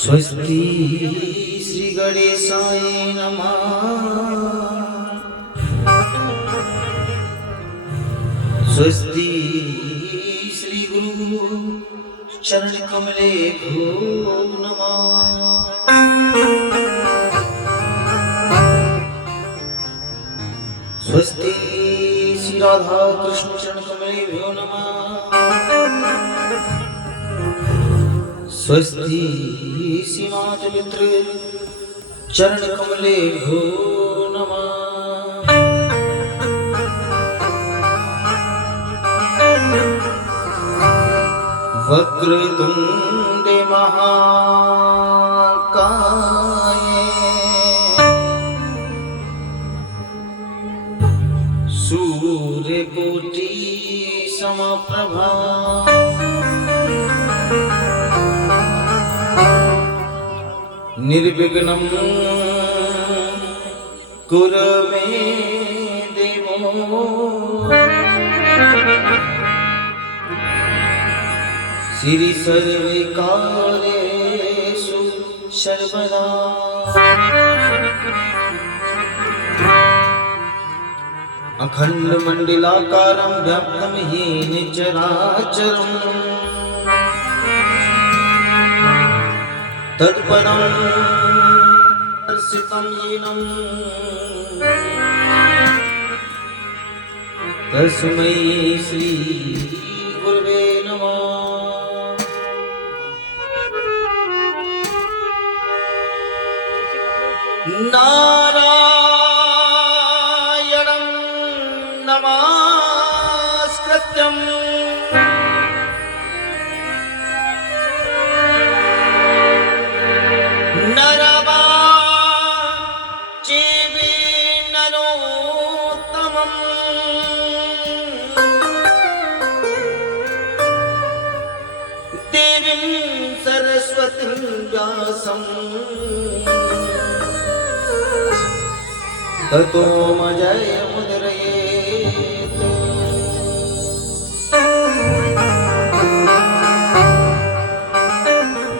स्वस्ति श्री गणेशाय नमः। स्वस्ति श्री गुरु चरण कमले भो नमः। स्वस्ति श्री राधा कृष्ण चरण कमले भो नमः। स्वस्ति श्री माता मित्र चरण कमले भो नमः। वक्रतुंडे महाकाय सूर्यकोटि समप्रभा निर्विघ्नं कुरु मे देवो। श्री सर्वकार्येषु सर्वदा अखण्डमण्डलाकारं व्याप्तं येन चराचरम् तत्पदं दर्शितं येन तस्मै श्री गुरवे नमः। नारायणं नमस्कृत्यं नरं चैव नरोत्तमं देवीं सरस्वतीं व्यासं ततो जयमुदीरयेत्।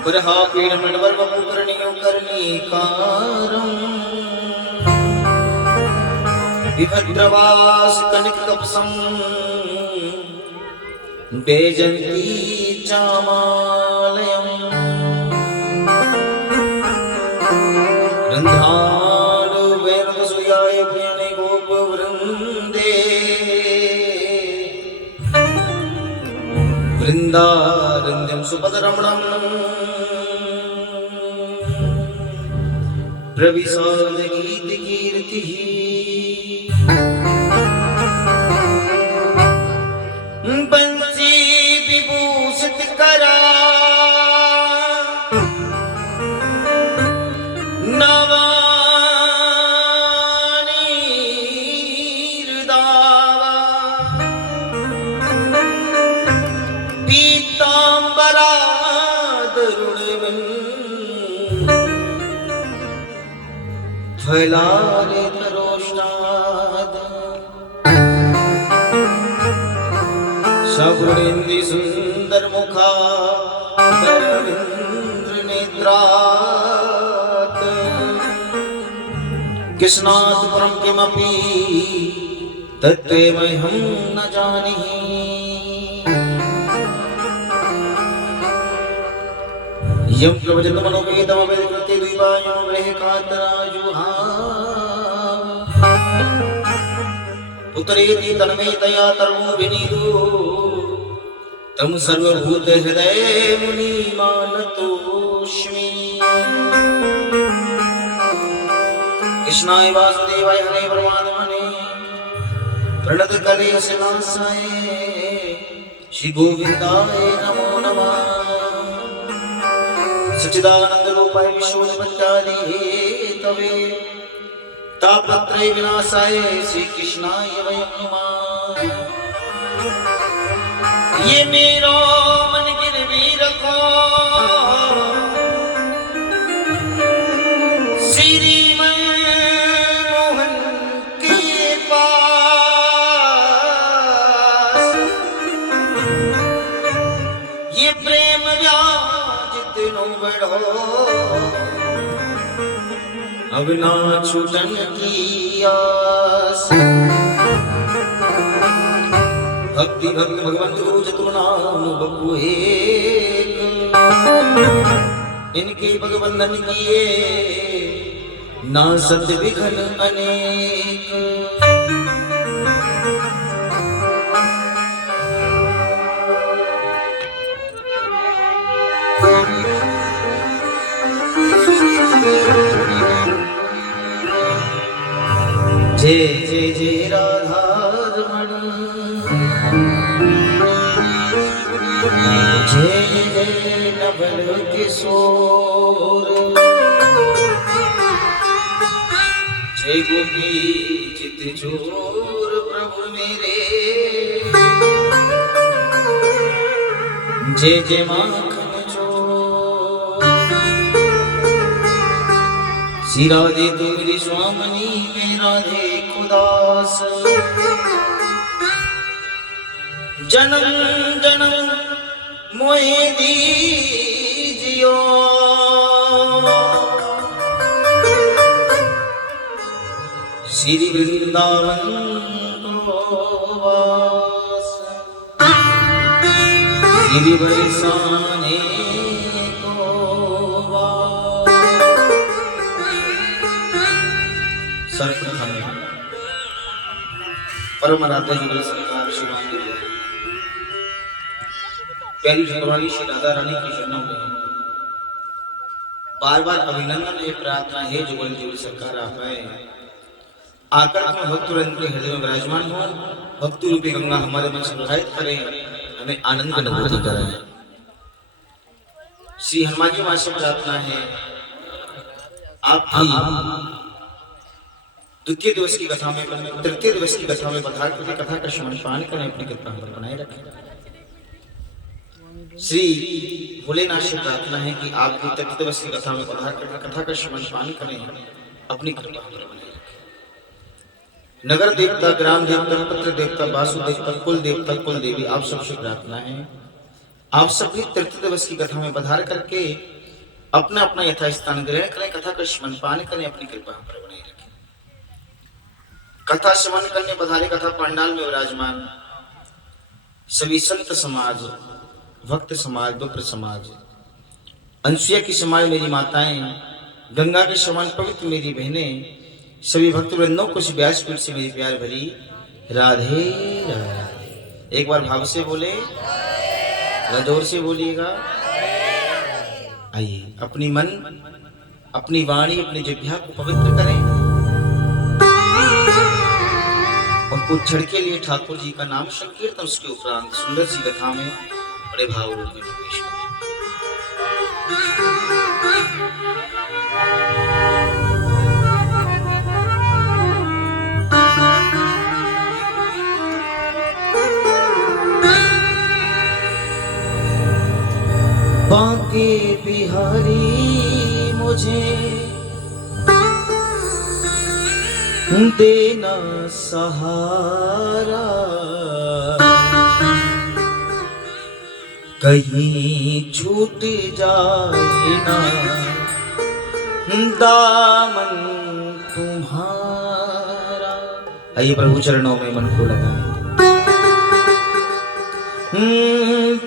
बृहत्पीठमण्डलवपुकर्णियो कर्णिकारं विभद्रवासकनककपसं वैजयन्ती चामालयम् वृंदारण्यं सुपदरमणं प्रविशाल गीतिकीर्तिः बंसी विभूषितकरा फैलाले तरोष्णाद सगुणेन्दि सुंदर मुखा दरविंद्र नेत्रात् कृष्णात् परं किमपि तत्त्वमहं न जानीहि। यं प्रवचनं मनोवेदमवेदकृत्य द्विवायो गृहकातराजुहाव पुत्रेति तन्मेतया तर्मो विनीतो तं सर्वभूतहृदय मुनिमानतोऽस्मि। कृष्णाय वासुदेवाय हरे परमात्मने प्रणतकलेशनाशाय श्री गोविन्दाय नमो नमः। सच्चिदानंद रूपाय विश्वोत्पत्त्यादि हेतवे तापत्रय विनाशाय श्री कृष्णाय वयं नमः। ये मेरो मन गिरवी रखो श्रीमन अब ना छूटन की आस। भक्ति भक्त भगवंत गुरु चतुर्नाम बपु एक, इनके भगवंदन किए ना सद विघन अनेक। जय जय जय राधा रमण, जय जय नवल किशोर, जय गोपी चित चोर प्रभु मेरे, जय जय माखन चोर। श्री राधे तू मेरी स्वामिनी में राधे खुदास, जन्म जन्म मोहे दीजियो, श्री वृंदावन को वास, श्री बरसाने को वास। सर्वप्रथम परम आराध्य जुगल सरकार श्री प्यारी ठाकुरानी श्री राधा रानी की शरणों में बार बार अभिनंदन है, प्रार्थना है जुगल जुगल सरकार आप आकर हम भक्तवृंद के हृदय में विराजमान हो, भक्ति रूपी गंगा हमारे मन से प्रवाहित करें, हमें आनंद की अनुभूति कराएं। श्री हनुमान जी महाराज से प्रार्थना है आपकी द्वितीय दिवस की कथा में, तृतीय दिवस की कथा में पधार करके कथा का श्रवण पान करें, अपनी कृपा पर बनाए रखें। श्री भोलेनाथ से प्रार्थना है कि आपकी तृतीय दिवस की कथा में पधार करके कथा का श्रवण पान करें, अपनी कृपा पर बनाए रखें। नगर देवता, ग्राम देवता, पुत्र देवता, वासु देवता, कुल देवता, कुल देवी, आप सबसे प्रार्थना है आप सभी तृतीय दिवस की कथा में पधार करके अपना अपना यथास्थान ग्रहण करें, कथा का श्रवण पान करें, अपनी कृपा पर बनाए रखें। कथा श्रवण करने पधारे कथा पंडाल में विराजमान सभी संत समाज, भक्त समाज, विप्र समाज, अनसुया की समाज मेरी माताएं, गंगा के समान पवित्र मेरी बहनें, सभी भक्त वृंदों को व्यासपीठ से मेरी प्यार भरी राधे राधे। एक बार भाव से बोले, जोर से बोलिएगा। आइए अपनी मन, अपनी वाणी, अपनी जिह्वा को पवित्र करें और कुछ क्षण के लिए ठाकुर जी का नाम संकीर्तन, उसके उपरांत सुंदर सी कथा में बड़े भाव रूप में प्रवेश करें। बांके बिहारी मुझे देना सहारा, कहीं छूट जाए ना दामन तुम्हारा। आइए प्रभु चरणों में मन को लगाएं।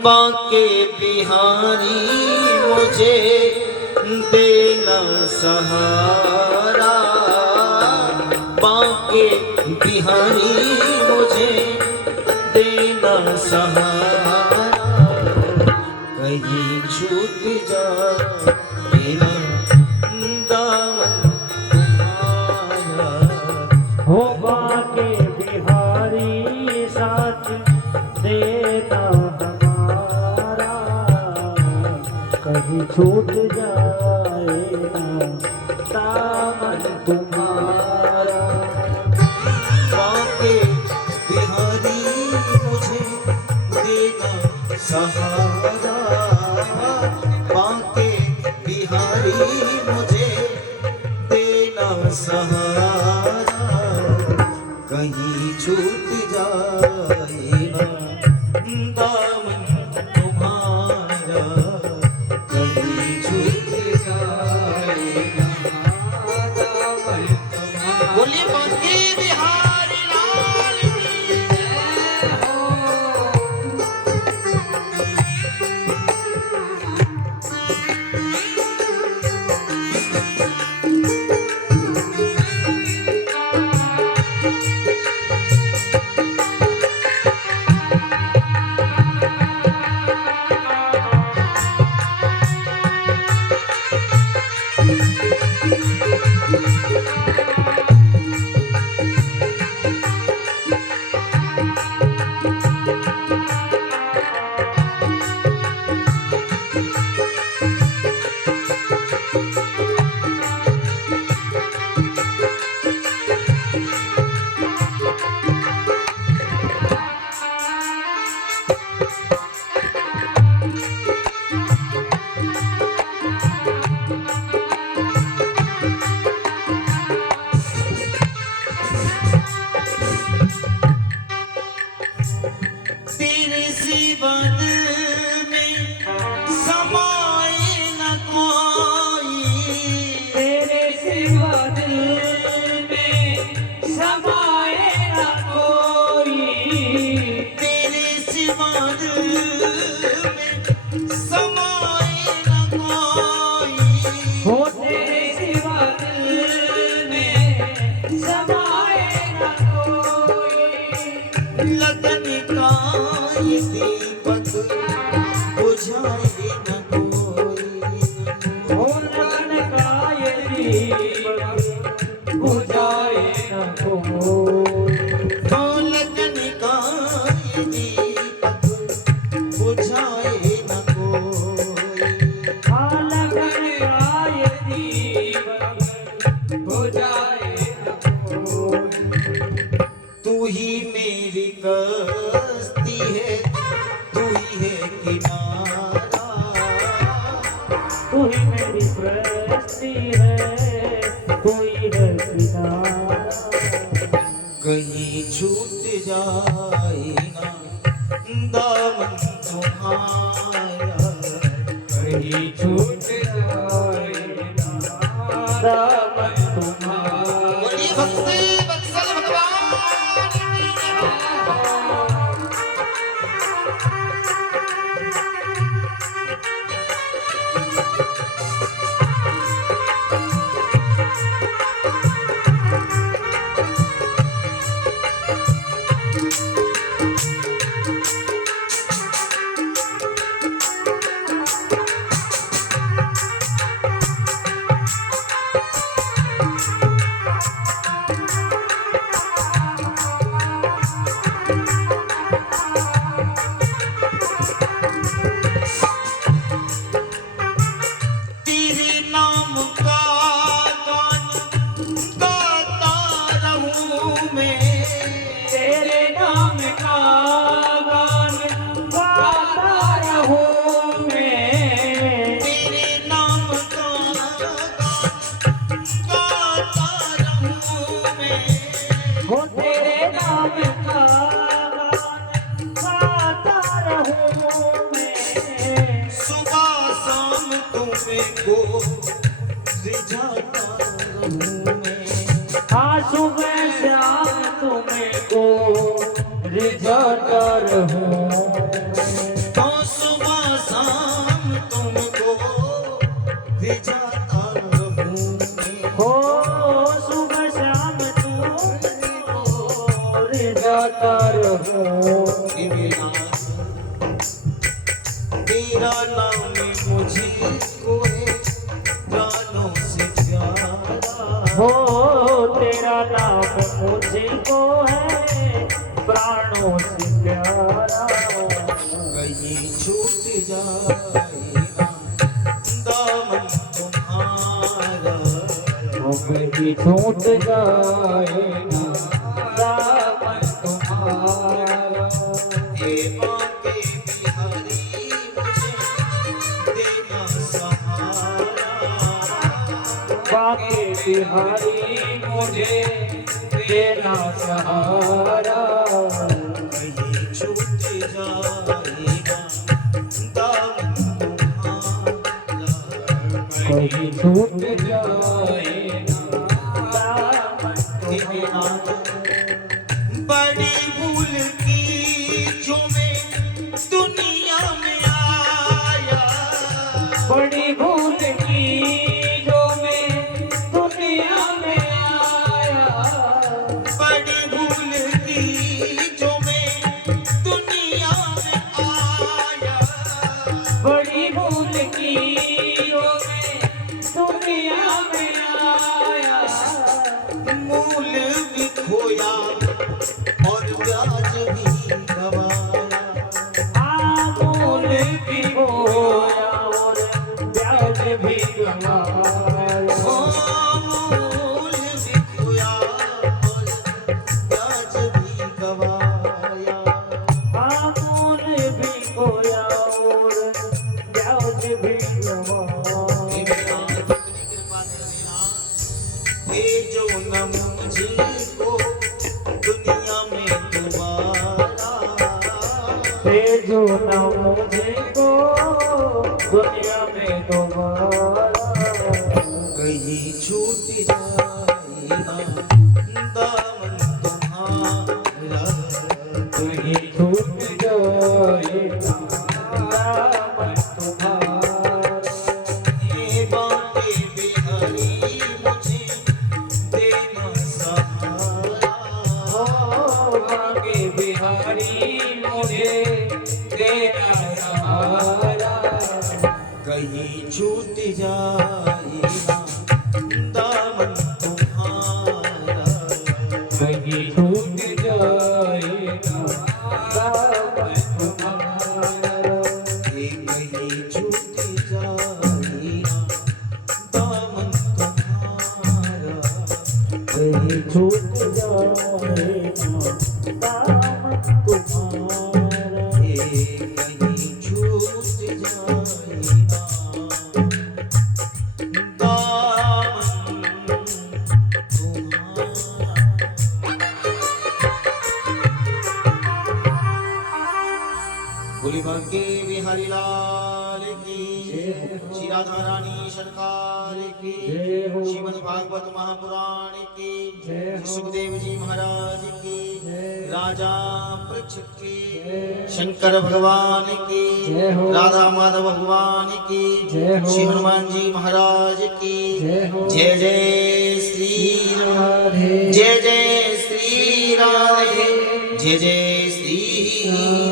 बांके बिहारी मुझे देना सहारा, बांके बिहारी मुझे देना सहारा, कहीं छूट जाए ना दामन तुम्हारा। हो बांके बिहारी साथ देना हमारा, कहीं छूट जाए ना दामन तुम्हारा। बांके बिहारी मुझे देना सहारा, बांके बिहारी मुझे देना सहारा, कहीं छूट जाए ना दामन तुम्हारा, कहीं छूट तेरे सिवा दिल में समाए न कोई, तेरे सिवा दिल में समाए न कोई, तेरे सिवा दिल में समाए न कोई। हो तेरे सिवा दिल में समाए न कोई। लगन का ये दीपक बुझाए न कोई। हो लगन का ये दीपक बुझाए न कोई। तो लगन का ये दीपक बुझाए न कोई। हाँ लगन का ये दीपक बुझाए न कोई। तू ही मेरी कश्ती है, तू ही है किनारा। तू ही मेरी कश्ती है, तू ही है किनारा। कहीं छूट जाए ना दामन तुम्हारा, कहीं छूट जाए ना दामन तुम्हारा। बोलिए भक्ति वत्सल भगवान की जय। तेरे नाम का गान गाता रहूं मैं, तेरे नाम का गान गाता रहूं मैं। तेरे नाम का गान गाता रहूं मैं। हो तेरे नाम का गान गाता रहूं मैं। सुबह शाम तुमको रिझाता रहूं मैं। हाँ सुबह शाम तुमको रिझाता रहूं। तो सुबह शाम तुमको रिझाता रहूं मैं। हो सुबह शाम तुमको रिझाता रहूं। तेरा नाम मुझको है प्राणों से प्यारा। हो तेरा नाम मुझको है प्राणों से प्यारा। कहीं छूट जाए ना दामन तुम्हारा, हो कहीं छूट जाए ना दामन तुम्हारा। हे बांके बिहारी मुझे देना सहारा। बाके बिहारी मुझे देना सहारा। कहीं छूट जाएगा दामन तुम्हारा, कहीं छूट जाए ना दामन तुम्हारा। बड़ी भूल की जो मैं दुनिया में आया। बड़ी भूल की जो मैं दुनिया में आया। बड़ी भूल की जो मैं दुनिया में आया। बड़ी भूल की जो मैं दुनिया मुझको दुनिया में दोबारा, भेजो ना मुझको दुनिया में दोबारा, कहीं छूट जाए ना दामन तुम्हारा, कहीं छूट जाए ना दामन तुम्हारा, ये बातें बिहारी मुझे देना सहारा, ओ मांगे बिहारी मुझे देना सहारा, कहीं छूट जाए ना दामन तुम्हारा, कहीं छूट जाए ना दामन तुम्हारा, ये कहीं छूट जाए ना दामन तुम्हारा, कहीं छूट जाए ना दामन तुम्हारा, ये कहीं छूट जाए ना दामन तुम्हारा। बोली बांके बिहारी लाल की, श्री राधा रानी सरकार की, जय हो। श्रीमद् भागवत महापुराण की, जय हो। सुखदेव जी महाराज की, जय। राजा परीक्षित की, जय। शंकर भगवान की, जय हो। राधा माधव भगवान की, जय हो। श्री हनुमान जी महाराज की, जय हो। जय जय श्री राम, राधे जय जय श्री राधे, जय जय श्री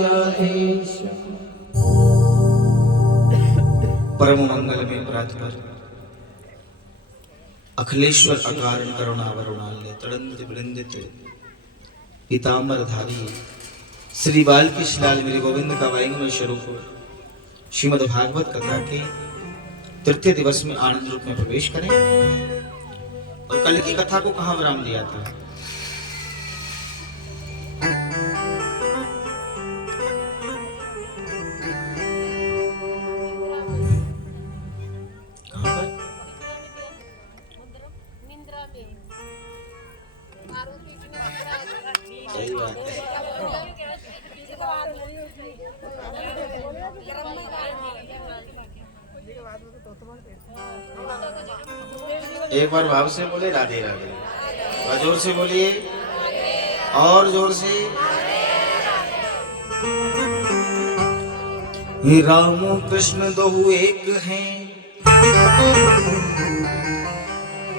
राधे। परम मंगल में प्रातपर अखिलेश्वर अकारण करुणावरुणाल्य तड़ंदित विड़ंदित पीतांबरधारी श्री बालकृष्ण लाल मेरे गोविंद का वायुमय स्वरूप श्रीमद् भागवत कथा के तृतीय दिवस में आनंद रूप में प्रवेश करें। और कल की कथा को कहाँ विराम दिया था? कहाँ पर? सही बात है। एक बार भाव से बोले राधे राधे, और जोर से बोलिए, और जोर से। राम कृष्ण दो एक हैं,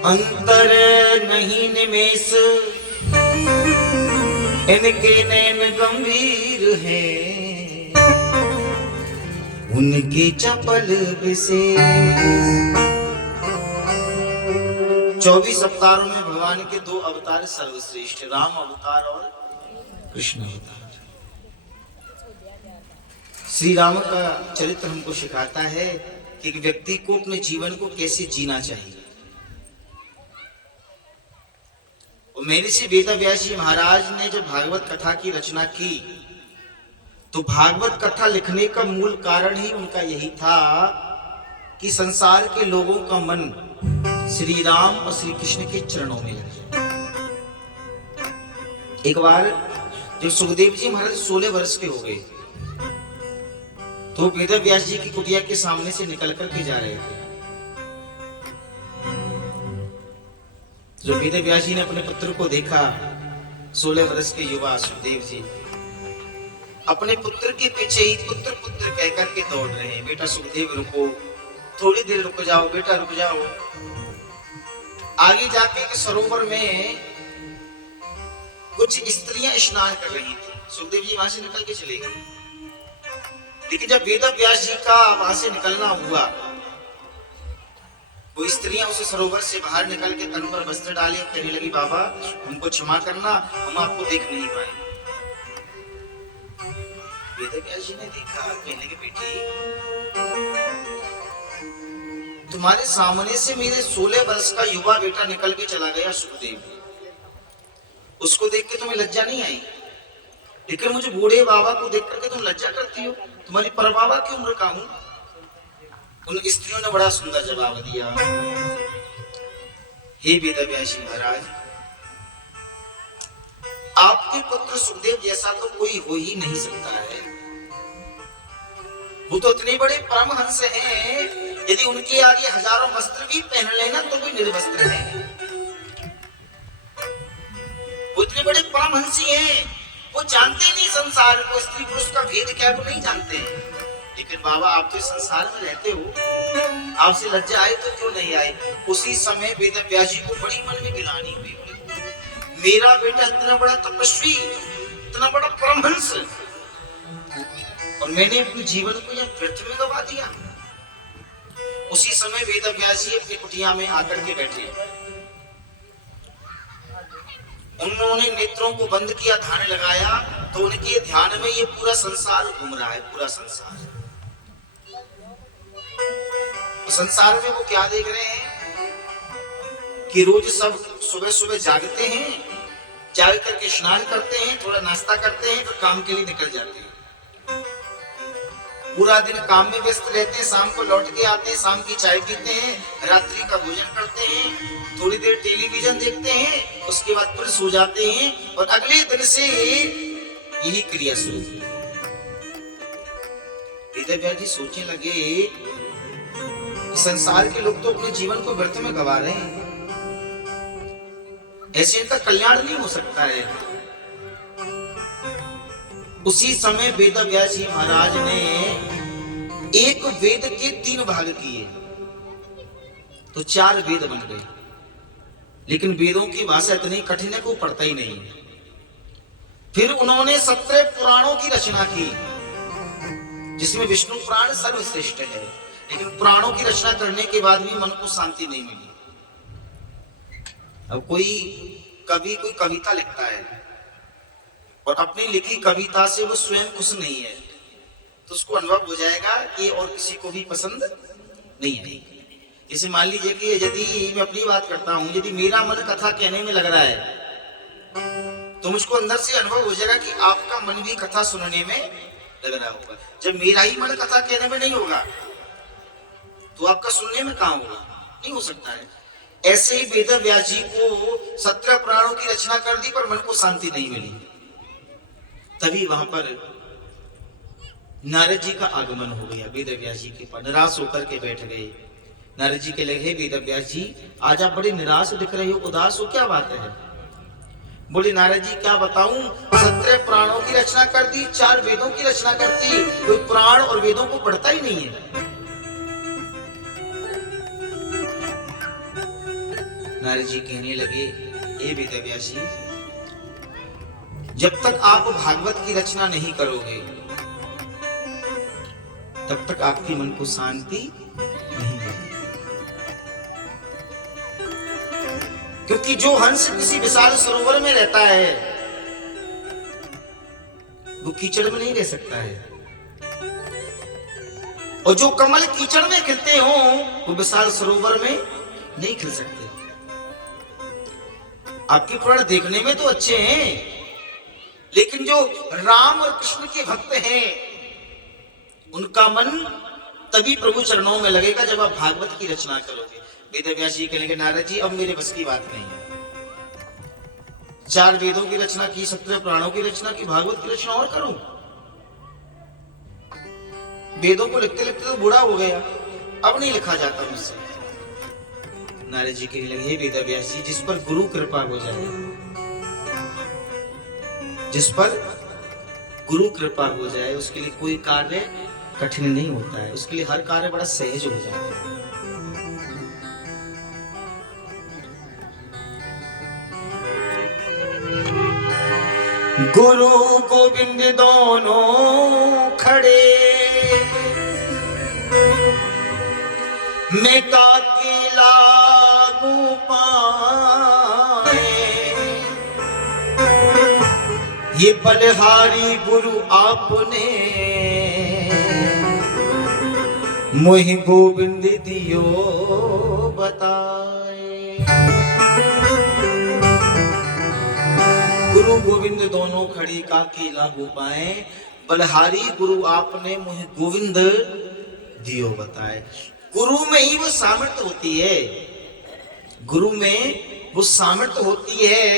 अंतर नहीं निमेष, इनके नैन गंभीर हैं, उनके चपल विशेष। 24 अवतारों में भगवान के 2 अवतार सर्वश्रेष्ठ, राम अवतार और कृष्ण अवतार। श्री राम का चरित्र हमको सिखाता है कि एक व्यक्ति को अपने जीवन को कैसे जीना चाहिए। और मेरे से वेदव्यास जी महाराज ने जब भागवत कथा की रचना की तो भागवत कथा लिखने का मूल कारण ही उनका यही था कि संसार के लोगों का मन श्री राम और श्री कृष्ण के चरणों में लग जाए। एक बार जब सुखदेव जी महाराज 16 वर्ष के हो गए तो वेदव्यास जी की कुटिया के सामने से निकल करके जा रहे थे। जो वेदव्यास जी ने अपने पुत्र को देखा, 16 वर्ष के युवा सुखदेव जी अपने पुत्र के पीछे ही पुत्र पुत्र कहकर के दौड़ रहे हैं। बेटा सुखदेव रुको, थोड़ी देर रुक जाओ, बेटा रुक जाओ। आगे जाके के सरोवर में कुछ स्त्रियां स्नान कर रही थी। सुखदेव जी वहां से निकल के चले गए, लेकिन जब वेदव्यास जी का वहां से निकलना हुआ, वो स्त्रियां उस सरोवर से बाहर निकल के तन पर वस्त्र डाले और कहने लगी, बाबा हमको क्षमा करना, हम आपको देख नहीं पाए। वेदव्यास जी ने देखा, कहने लगे, बेटी तुम्हारे सामने से मेरे 16 वर्ष का युवा बेटा निकल के चला गया सुखदेव, उसको देख के तुम्हें लज्जा नहीं आई, लेकिन मुझे बूढ़े बाबा को देख करके तुम लज्जा करती हो। तुम्हारी परबाबा की उम्र का हूं। उन स्त्रियों ने बड़ा सुंदर जवाब दिया, हे वेदव्यास महाराज, आपके पुत्र सुखदेव जैसा तो कोई हो ही नहीं सकता है। वो तो इतने बड़े परमहंस हैं, यदि उनके आगे हजारों वस्त्र भी पहन लेना तो भी निर्वस्त्र हैं। वो इतने बड़े परमहंसी हैं, वो जानते नहीं संसार को, स्त्री पुरुष का भेद क्या वो नहीं जानते। लेकिन बाबा आप तो संसार में रहते हो, आपसे लज्जा आए तो क्यों नहीं आए। उसी समय वेद व्यास जी को बड़ी मन में गिलानी हुई, मेरा बेटा इतना बड़ा तपस्वी, इतना बड़ा परमहंस, और मैंने अपने जीवन को यह व्यर्थ में गवा दिया। उसी समय वेद व्यास जी अपनी कुटिया में आकर के बैठे, उन्होंने नेत्रों को बंद किया, ध्यान लगाया, तो उनके ध्यान में ये पूरा संसार घूम रहा है, पूरा संसार। संसार में वो क्या देख रहे हैं कि रोज सब सुबह सुबह जागते हैं, जाग करके स्नान करते हैं, थोड़ा नाश्ता करते हैं, फिर काम के लिए निकल जाते हैं। पूरा दिन काम में व्यस्त रहते हैं, शाम को लौट के आते हैं, शाम की चाय पीते हैं, रात्रि का भोजन करते हैं, थोड़ी देर टेलीविजन देखते हैं, उसके बाद फिर सो जाते हैं, और अगले दिन से यही क्रिया शुरू हुई। वेद जी सोचने लगे, संसार के लोग तो अपने जीवन को व्यर्थ में गवा रहे हैं, ऐसे इनका कल्याण नहीं हो सकता है। उसी समय वेद व्यास जी महाराज ने एक वेद के 3 भाग किए, तो 4 वेद बन गए। लेकिन वेदों की भाषा इतनी कठिन है को पढ़ता ही नहीं। फिर उन्होंने 17 पुराणों की रचना की, जिसमें विष्णु पुराण सर्वश्रेष्ठ है। लेकिन पुराणों की रचना करने के बाद भी मन को शांति नहीं मिली। अब कोई कवि कोई कविता लिखता है और अपनी लिखी कविता से वो स्वयं खुश नहीं है, तो उसको अनुभव हो जाएगा कि और किसी को भी पसंद नहीं आएगी। जैसे मान लीजिए कि यदि मैं अपनी बात करता हूं, यदि मेरा मन कथा कहने में लग रहा है, तो मुझको अंदर से अनुभव हो जाएगा कि आपका मन भी कथा सुनने में लग रहा होगा। जब मेरा ही मन कथा कहने में नहीं होगा, तो आपका सुनने में कहां होगा, नहीं हो सकता है। ऐसे ही वेद व्यास जी को 17 पुराणों की रचना कर दी, पर मन को शांति नहीं मिली। तभी वहां पर नारद जी का आगमन हो गया। वेद व्यास जी के पास निराश होकर के बैठ गए। नारद जी के लगे, वेद व्यास जी आज आप बड़े निराश दिख रहे हो, उदास हो, क्या बात है। बोले नारद जी क्या बताऊं, 17 पुराणों की रचना कर दी, 4 वेदों की रचना करती, कोई पुराण और वेदों को पढ़ता ही नहीं है। नारद जी कहने लगे, हे वेद व्यास जी, जब तक आप भागवत की रचना नहीं करोगे, तब तक आपकी मन को शांति नहीं मिलेगी। क्योंकि जो हंस किसी विशाल सरोवर में रहता है, वो कीचड़ में नहीं रह सकता है, और जो कमल कीचड़ में खिलते हो, वो विशाल सरोवर में नहीं खिल सकते। आपके पुराण देखने में तो अच्छे हैं, लेकिन जो राम और कृष्ण के भक्त हैं, उनका मन तभी प्रभु चरणों में लगेगा जब आप भागवत की रचना करोगे। वेद व्यास जी कहेंगे, नारद जी अब मेरे बस की बात नहीं है। 4 वेदों की रचना की, 17 पुराणों की रचना की, भागवत की रचना और करूं? वेदों को लिखते लिखते तो बूढ़ा हो गया, अब नहीं लिखा जाता मुझसे। नारद जी कहने लगे, हे वेद व्यास जी, जिस पर गुरु कृपा हो जाए, जिस पर गुरु कृपा हो जाए, उसके लिए कोई कार्य कठिन नहीं होता है, उसके लिए हर कार्य बड़ा सहज हो जाता है। गुरु गोविंद दोनों खड़े, मैं काकी लागू पाए, ये बलिहारी गुरु आपने मोहि गोविंद दियो बताए। गुरु गोविंद दोनों खड़ी काकी लागू पाए, बलिहारी गुरु आपने मोहि गोविंद दियो बताए। गुरु में ही वो सामर्थ्य होती है, गुरु में वो सामर्थ्य होती है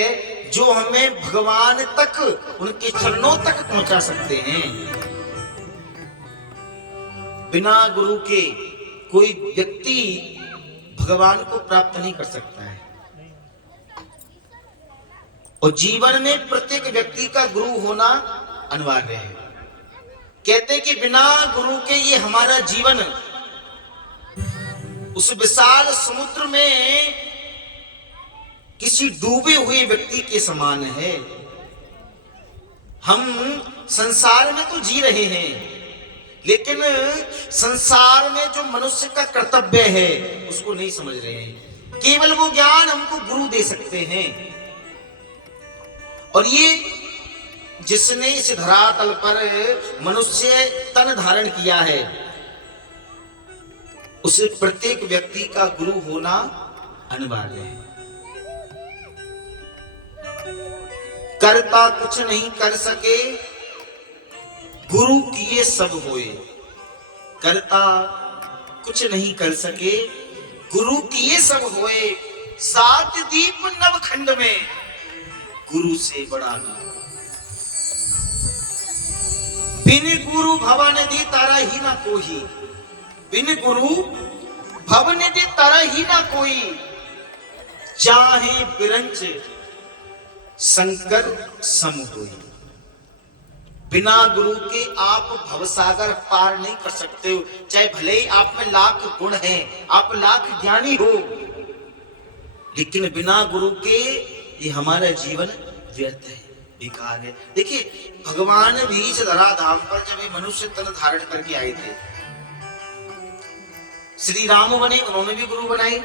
जो हमें भगवान तक, उनके चरणों तक पहुंचा सकते हैं। बिना गुरु के कोई व्यक्ति भगवान को प्राप्त नहीं कर सकता है। और जीवन में प्रत्येक व्यक्ति का गुरु होना अनिवार्य है। कहते कि बिना गुरु के ये हमारा जीवन उस विशाल समुद्र में किसी डूबे हुए व्यक्ति के समान है। हम संसार में तो जी रहे हैं, लेकिन संसार में जो मनुष्य का कर्तव्य है उसको नहीं समझ रहे हैं। केवल वो ज्ञान हमको गुरु दे सकते हैं। और ये जिसने इस धरातल पर मनुष्य तन धारण किया है, उसे प्रत्येक व्यक्ति का गुरु होना अनिवार्य है। करता कुछ नहीं कर सके, गुरु किए सब होए। करता कुछ नहीं कर सके, गुरु किए सब होए। सात दीप नवखंड में, गुरु से बड़ा ना। बिन गुरु भवन दे तारा ही ना कोई। बिन गुरु भवन दे तारा ही ना कोई। चाहे बिरंच शंकर सम होई। बिना गुरु के आप भवसागर पार नहीं कर सकते हो। चाहे भले ही आप में लाख गुण हैं, आप लाख ज्ञानी हो, लेकिन बिना गुरु के ये हमारा जीवन व्यर्थ है, बेकार है। देखिए, भगवान भी इस धराधाम पर जब ये मनुष्य तन धारण करके आए थे, श्री राम बने, उन्होंने भी गुरु बनाए।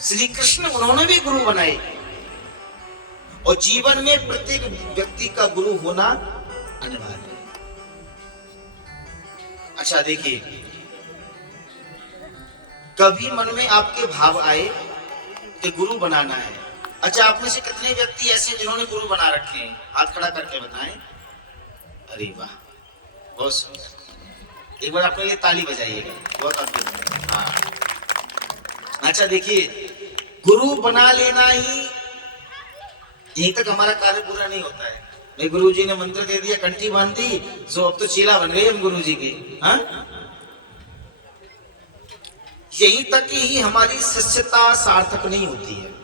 श्री कृष्ण, उन्होंने भी गुरु बनाए। और जीवन में प्रत्येक व्यक्ति का गुरु होना अनिवार्य है। अच्छा देखिए, कभी मन में आपके भाव आए कि गुरु बनाना है। अच्छा, आप में से कितने व्यक्ति ऐसे जिन्होंने गुरु बना रखे हैं? हाथ खड़ा करके बताएं। अरे वाह, बहुत सुंदर। एक बार अपने लिए ताली बजाइएगा, बहुत अद्भुत। हाँ, अच्छा देखिए, गुरु बना लेना ही यहीं तक हमारा कार्य पूरा नहीं होता है। भाई गुरु जी ने मंत्र दे दिया, कंठी बांध दी, सो अब तो चेला बन गए हम गुरु जी के। हाँ, यहीं तक ही हमारी शिष्यता सार्थक नहीं होती है।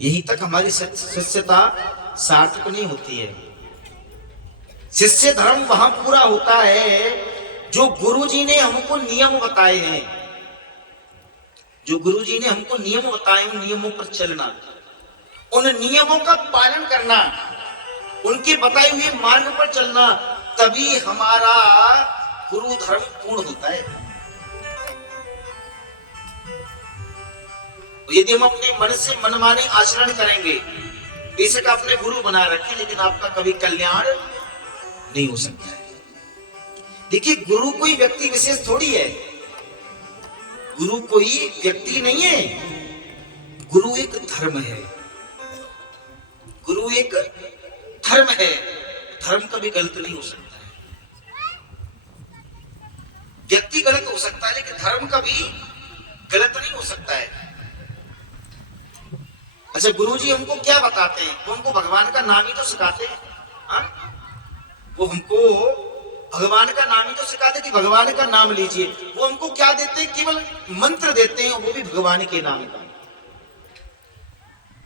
यहीं तक हमारी शिष्यता सार्थक नहीं होती है। शिष्य धर्म वहां पूरा होता है जो गुरु जी ने हमको नियम बताए हैं। जो गुरु जी ने हमको नियम बताए, उन नियमों पर चलना, उन नियमों का पालन करना, उनके बताए हुए मार्ग पर चलना, तभी हमारा गुरु धर्म पूर्ण होता है। यदि हम अपने मन से मनमाने आचरण करेंगे, बेशक आपने गुरु बना रखे, लेकिन आपका कभी कल्याण नहीं हो सकता है। देखिए, गुरु कोई व्यक्ति विशेष थोड़ी है। गुरु कोई व्यक्ति नहीं है, गुरु एक धर्म है। गुरु एक धर्म है। धर्म कभी गलत नहीं हो सकता है। व्यक्ति गलत हो सकता है, लेकिन धर्म कभी गलत नहीं हो सकता है। अच्छा, गुरुजी हमको क्या बताते हैं? वो हमको भगवान का नाम ही तो सिखाते हैं। हाँ? वो हमको भगवान का नाम ही तो सिखाते कि भगवान का नाम लीजिए। वो हमको क्या देते हैं? केवल मंत्र देते हैं, वो भी भगवान के नाम का।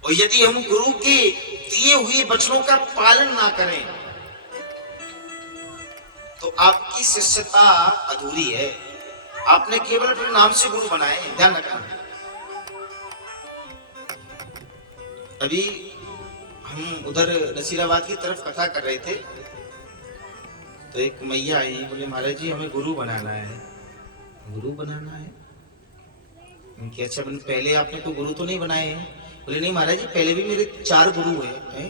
और यदि हम गुरु के दिए हुए वचनों का पालन ना करें, तो आपकी शिष्यता अधूरी है। आपने केवल अपने नाम से गुरु बनाए, ध्यान रखना। अभी हम उधर नसीराबाद की तरफ कथा कर रहे थे, तो एक मैया आई, बोले महाराज जी हमें गुरु बनाना है। गुरु बनाना है? उनके अच्छा, मैंने पहले आपने कोई गुरु तो नहीं बनाए हैं? बोले नहीं महाराज जी, पहले भी मेरे 4 गुरु हैं।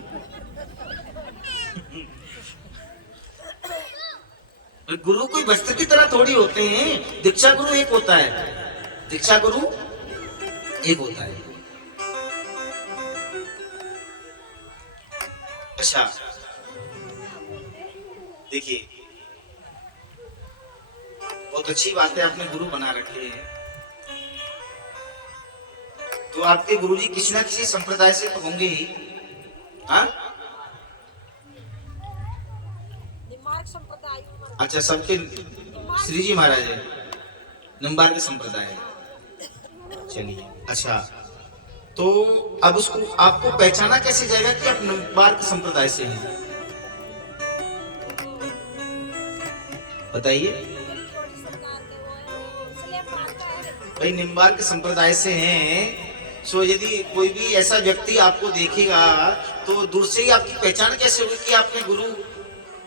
गुरु कोई वस्त्र की तरह थोड़ी होते हैं। दीक्षा गुरु एक होता है। दीक्षा गुरु एक होता है। अच्छा देखिए, बहुत अच्छी बात है, आपने गुरु बना रखे हैं। तो आपके गुरुजी किसी ना किसी संप्रदाय से तो होंगे ही। हाँ, निम्बार्क संप्रदाय। अच्छा, सबके श्री जी महाराज है, निम्बार्क संप्रदाय है। चलिए, अच्छा, तो अब उसको आपको पहचाना कैसे जाएगा कि आप निम्बार्क संप्रदाय से हैं? बताइए भाई, निम्बार्क संप्रदाय से हैं, सो यदि कोई भी ऐसा व्यक्ति आपको देखेगा तो दूर से ही आपकी पहचान कैसे होगी कि आपने गुरु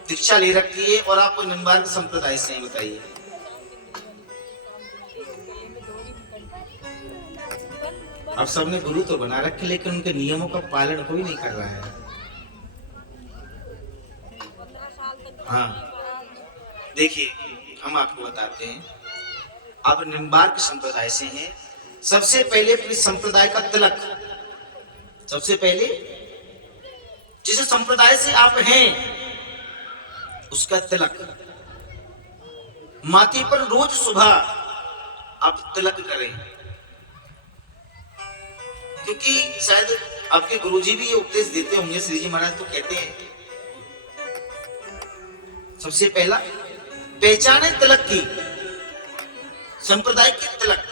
दीक्षा ले रखी है और आप निम्बार्क संप्रदाय से हैं? बताइए। अब सबने गुरु तो बना रखे, लेकिन उनके नियमों का पालन कोई नहीं कर रहा है। हाँ, देखिए, हम आपको बताते हैं, आप निम्बार्क संप्रदाय से हैं। सबसे पहले अपने संप्रदाय का तिलक, सबसे पहले जिस संप्रदाय से आप हैं उसका तिलक माथे पर रोज सुबह आप तिलक करें, क्योंकि शायद आपके गुरुजी भी ये उपदेश देते होंगे। श्री जी महाराज तो कहते हैं सबसे पहला पहचान है तिलक की, संप्रदाय के तिलक,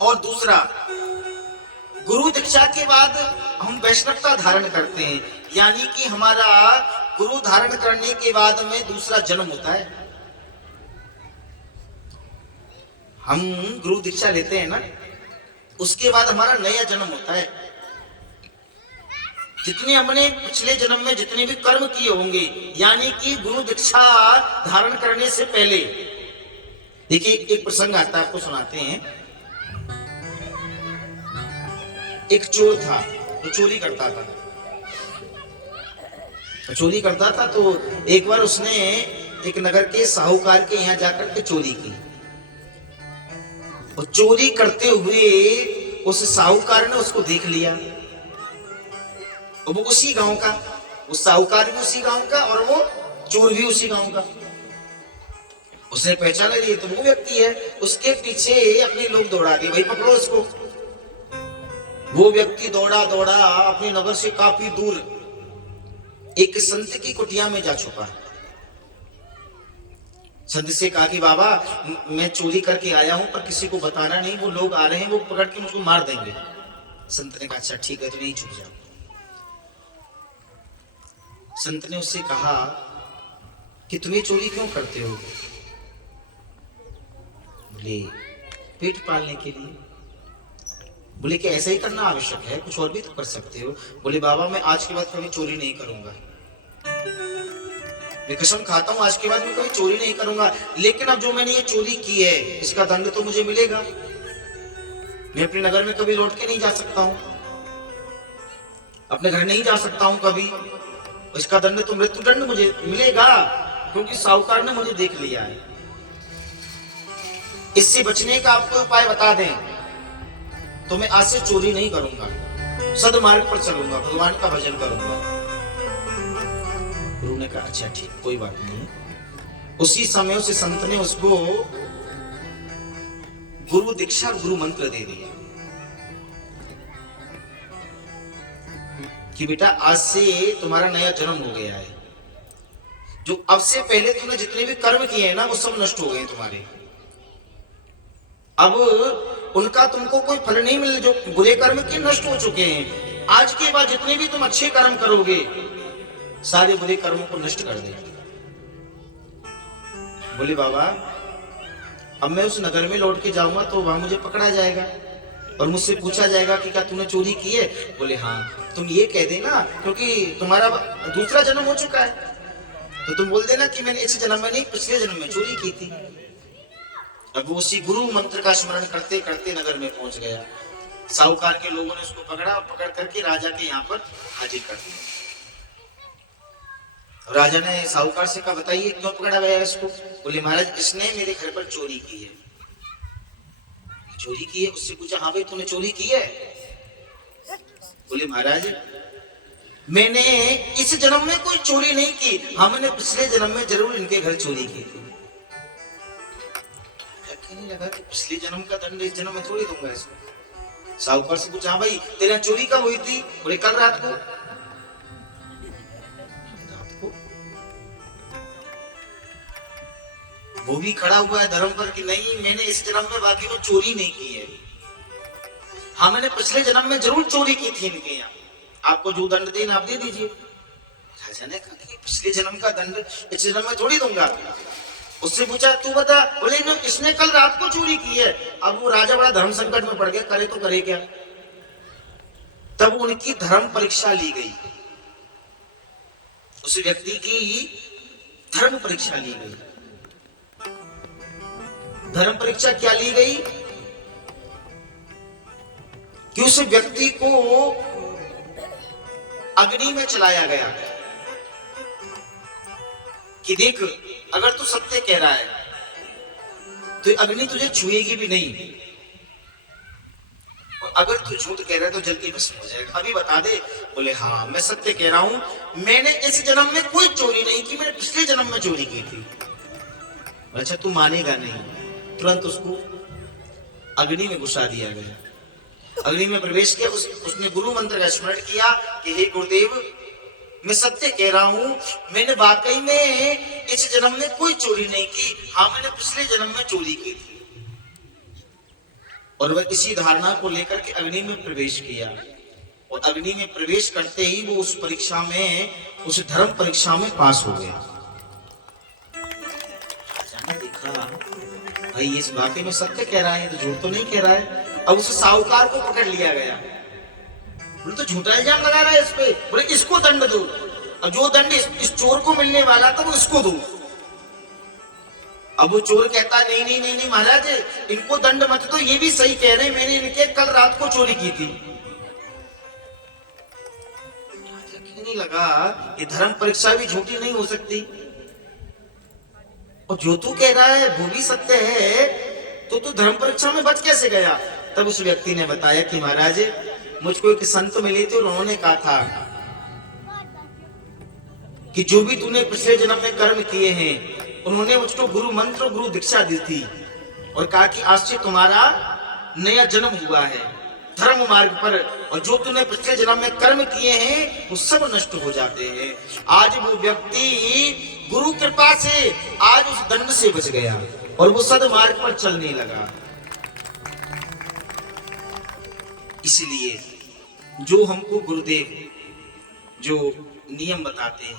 और दूसरा गुरु दीक्षा के बाद हम वैष्णवता धारण करते हैं, यानी कि हमारा गुरु धारण करने के बाद में दूसरा जन्म होता है। हम गुरु दीक्षा लेते हैं ना, उसके बाद हमारा नया जन्म होता है। जितने हमने पिछले जन्म में जितने भी कर्म किए होंगे, यानी कि गुरु दीक्षा धारण करने से पहले, देखिए एक प्रसंग आता है, आपको सुनाते हैं। एक चोर था, वो चोरी करता था, तो एक बार उसने एक नगर के साहूकार के यहाँ जाकर के चोरी की, और चोरी करते हुए उस साहूकार ने उसको देख लिया। और वो उसी गांव का, वो साहूकार भी उसी गांव का और वो चोर भी उसी गांव का। उसने पहचाना लिया तो वो व्यक्ति है, उसके पीछे अपने लोग दौड़ा दिए, भाई पकड़ो इसको। वो व्यक्ति दौड़ा दौड़ा अपने नगर से काफी दूर एक संत की कुटिया में जा छुपा। संत से कहा कि बाबा मैं चोरी करके आया हूं, पर किसी को बताना नहीं, वो लोग आ रहे हैं, वो पकड़ के मुझको मार देंगे। संत ने कहा अच्छा ठीक है, तो नहीं छुप जाओ। संत ने उससे कहा कि तुम ये चोरी क्यों करते हो? बोले पेट पालने के लिए। बोले कि ऐसा ही करना आवश्यक है, कुछ और भी तो कर सकते हो। बोले बाबा मैं आज के बाद कभी चोरी नहीं करूंगा, मैं कसम खाता हूं आज के बाद मैं कभी चोरी नहीं करूंगा, लेकिन अब जो मैंने ये चोरी की है इसका दंड तो मुझे मिलेगा। मैं अपने नगर में कभी लौट के नहीं जा सकता हूं, अपने घर नहीं जा सकता हूं कभी, इसका दंड तो मृत्यु दंड मुझे मिलेगा, क्योंकि साहूकार ने मुझे देख लिया है। इससे बचने का आपको उपाय बता दें तो मैं आज से चोरी नहीं करूंगा, सदमार्ग पर चलूंगा, भगवान का भजन करूंगा। गुरु ने कहा अच्छा ठीक, कोई बात नहीं। उसी समय उसे संत ने उसको गुरु दीक्षा गुरु मंत्र दे दिया कि बेटा आज से तुम्हारा नया जन्म हो गया है, जो अब से पहले तुमने जितने भी कर्म किए हैं ना वो सब नष्ट हो गए तुम्हारे, अब उनका तुमको कोई फल नहीं मिलने, जो बुरे कर्म के नष्ट हो चुके हैं। आज के बाद जितने भी तुम अच्छे कर्म करोगे सारे बुरे कर्मों को नष्ट कर दे। बोले बाबा अब मैं उस नगर में लौट के जाऊंगा तो वहां मुझे पकड़ा जाएगा और मुझसे पूछा जाएगा कि क्या तूने चोरी की है? बोले हाँ। तुम ये कह देना क्योंकि तुम्हारा दूसरा जन्म हो चुका है, तो तुम बोल देना कि मैंने इस जन्म में नहीं पिछले जन्म में चोरी की थी। अब वो उसी गुरु मंत्र का स्मरण करते करते नगर में पहुंच गया। साहूकार के लोगों ने उसको पकड़ा, पकड़ करके राजा के यहाँ पर हाजिर कर दिया। राजा ने साहूकार से कहा बताइए क्यों पकड़ा गया इसको? बोले महाराज इसने मेरे घर पर चोरी की है। चोरी की है? उससे पूछा हाँ भाई तूने चोरी की है? बोले महाराज मैंने इस जन्म में कोई चोरी नहीं की, हमने पिछले जन्म में जरूर इनके घर चोरी की थी। कहने लगा कि पिछले जन्म का दंड इस जन्म में थोड़ी दूंगा इसको। साहूकार से पूछा, हाँ भाई तेरे यहाँ चोरी कब हुई थी? बोले कल रात को। वो भी खड़ा हुआ है धर्म पर कि नहीं, मैंने इस जन्म में वाकई में चोरी नहीं की है। हाँ मैंने पिछले जन्म में जरूर चोरी की थी इनके यहाँ, आपको जो दंड देना आप दे दीजिए। राजा ने कहा कि पिछले जन्म का दंड इस जन्म में थोड़ी दूंगा। उससे पूछा तू बता, बोले इसने कल रात को चोरी की है। अब वो राजा बड़ा धर्म संकट में पड़ गया, करे तो करे क्या। तब उनकी धर्म परीक्षा ली गई, उस व्यक्ति की धर्म परीक्षा ली गई। धर्म परीक्षा क्या ली गई कि उस व्यक्ति को अग्नि में चलाया गया कि देख अगर तू सत्य कह रहा है तो अग्नि तुझे छुएगी भी नहीं, और अगर तू झूठ कह रहा है तो जल्दी भस्म हो जाएगा। अभी बता दे। बोले हाँ मैं सत्य कह रहा हूं, मैंने इस जन्म में कोई चोरी नहीं की, मैंने पिछले जन्म में चोरी की थी। अच्छा तू मानेगा नहीं। तुरंत उसको अग्नि में घुसा दिया गया। अग्नि में प्रवेश किया, उसने गुरु मंत्र का स्मरण किया कि हे गुरुदेव मैं सत्य कह रहा हूं, मैंने वाकई में इस जन्म में कोई चोरी नहीं की, हाँ मैंने पिछले जन्म में चोरी की थी। और वह इसी धारणा को लेकर के अग्नि में प्रवेश किया, और अग्नि में प्रवेश करते ही वो उस परीक्षा में, उस धर्म परीक्षा में पास हो गया। देखा भाई इस वाकई में सत्य कह रहा है, तो झूठ तो नहीं कह रहा है। अब उस साहूकार को पकड़ लिया गया। बोले तो झूठा इल्जाम लगा रहा है इस पे। बोले इसको दंड दो, अब जो दंड इस चोर को मिलने वाला था वो इसको दो। अब वो चोर कहता नहीं नहीं नहीं नहीं महाराज इनको दंड मत दो, ये भी सही कह रहे हैं, मैंने इनके कल रात को चोरी की थी। नहीं लगा ये धर्म परीक्षा भी झूठी नहीं हो सकती, और जो तू कह रहा है वो भी सत्य है, तो तू धर्म परीक्षा में बच कैसे गया। तब उस व्यक्ति ने बताया कि महाराज मुझको एक संत मिले थे और उन्होंने कहा था कि जो भी तूने पिछले जन्म में कर्म किए हैं, उन्होंने मुझको गुरु मंत्र गुरु दीक्षा दी थी और कहा कि आज से तुम्हारा नया जन्म हुआ है धर्म मार्ग पर, और जो तूने पिछले जन्म में कर्म किए हैं वो सब नष्ट हो जाते हैं। आज वो व्यक्ति गुरु कृपा से आज उस दंड से बच गया और वो सदमार्ग पर चलने लगा। इसलिए जो हमको गुरुदेव जो नियम बताते हैं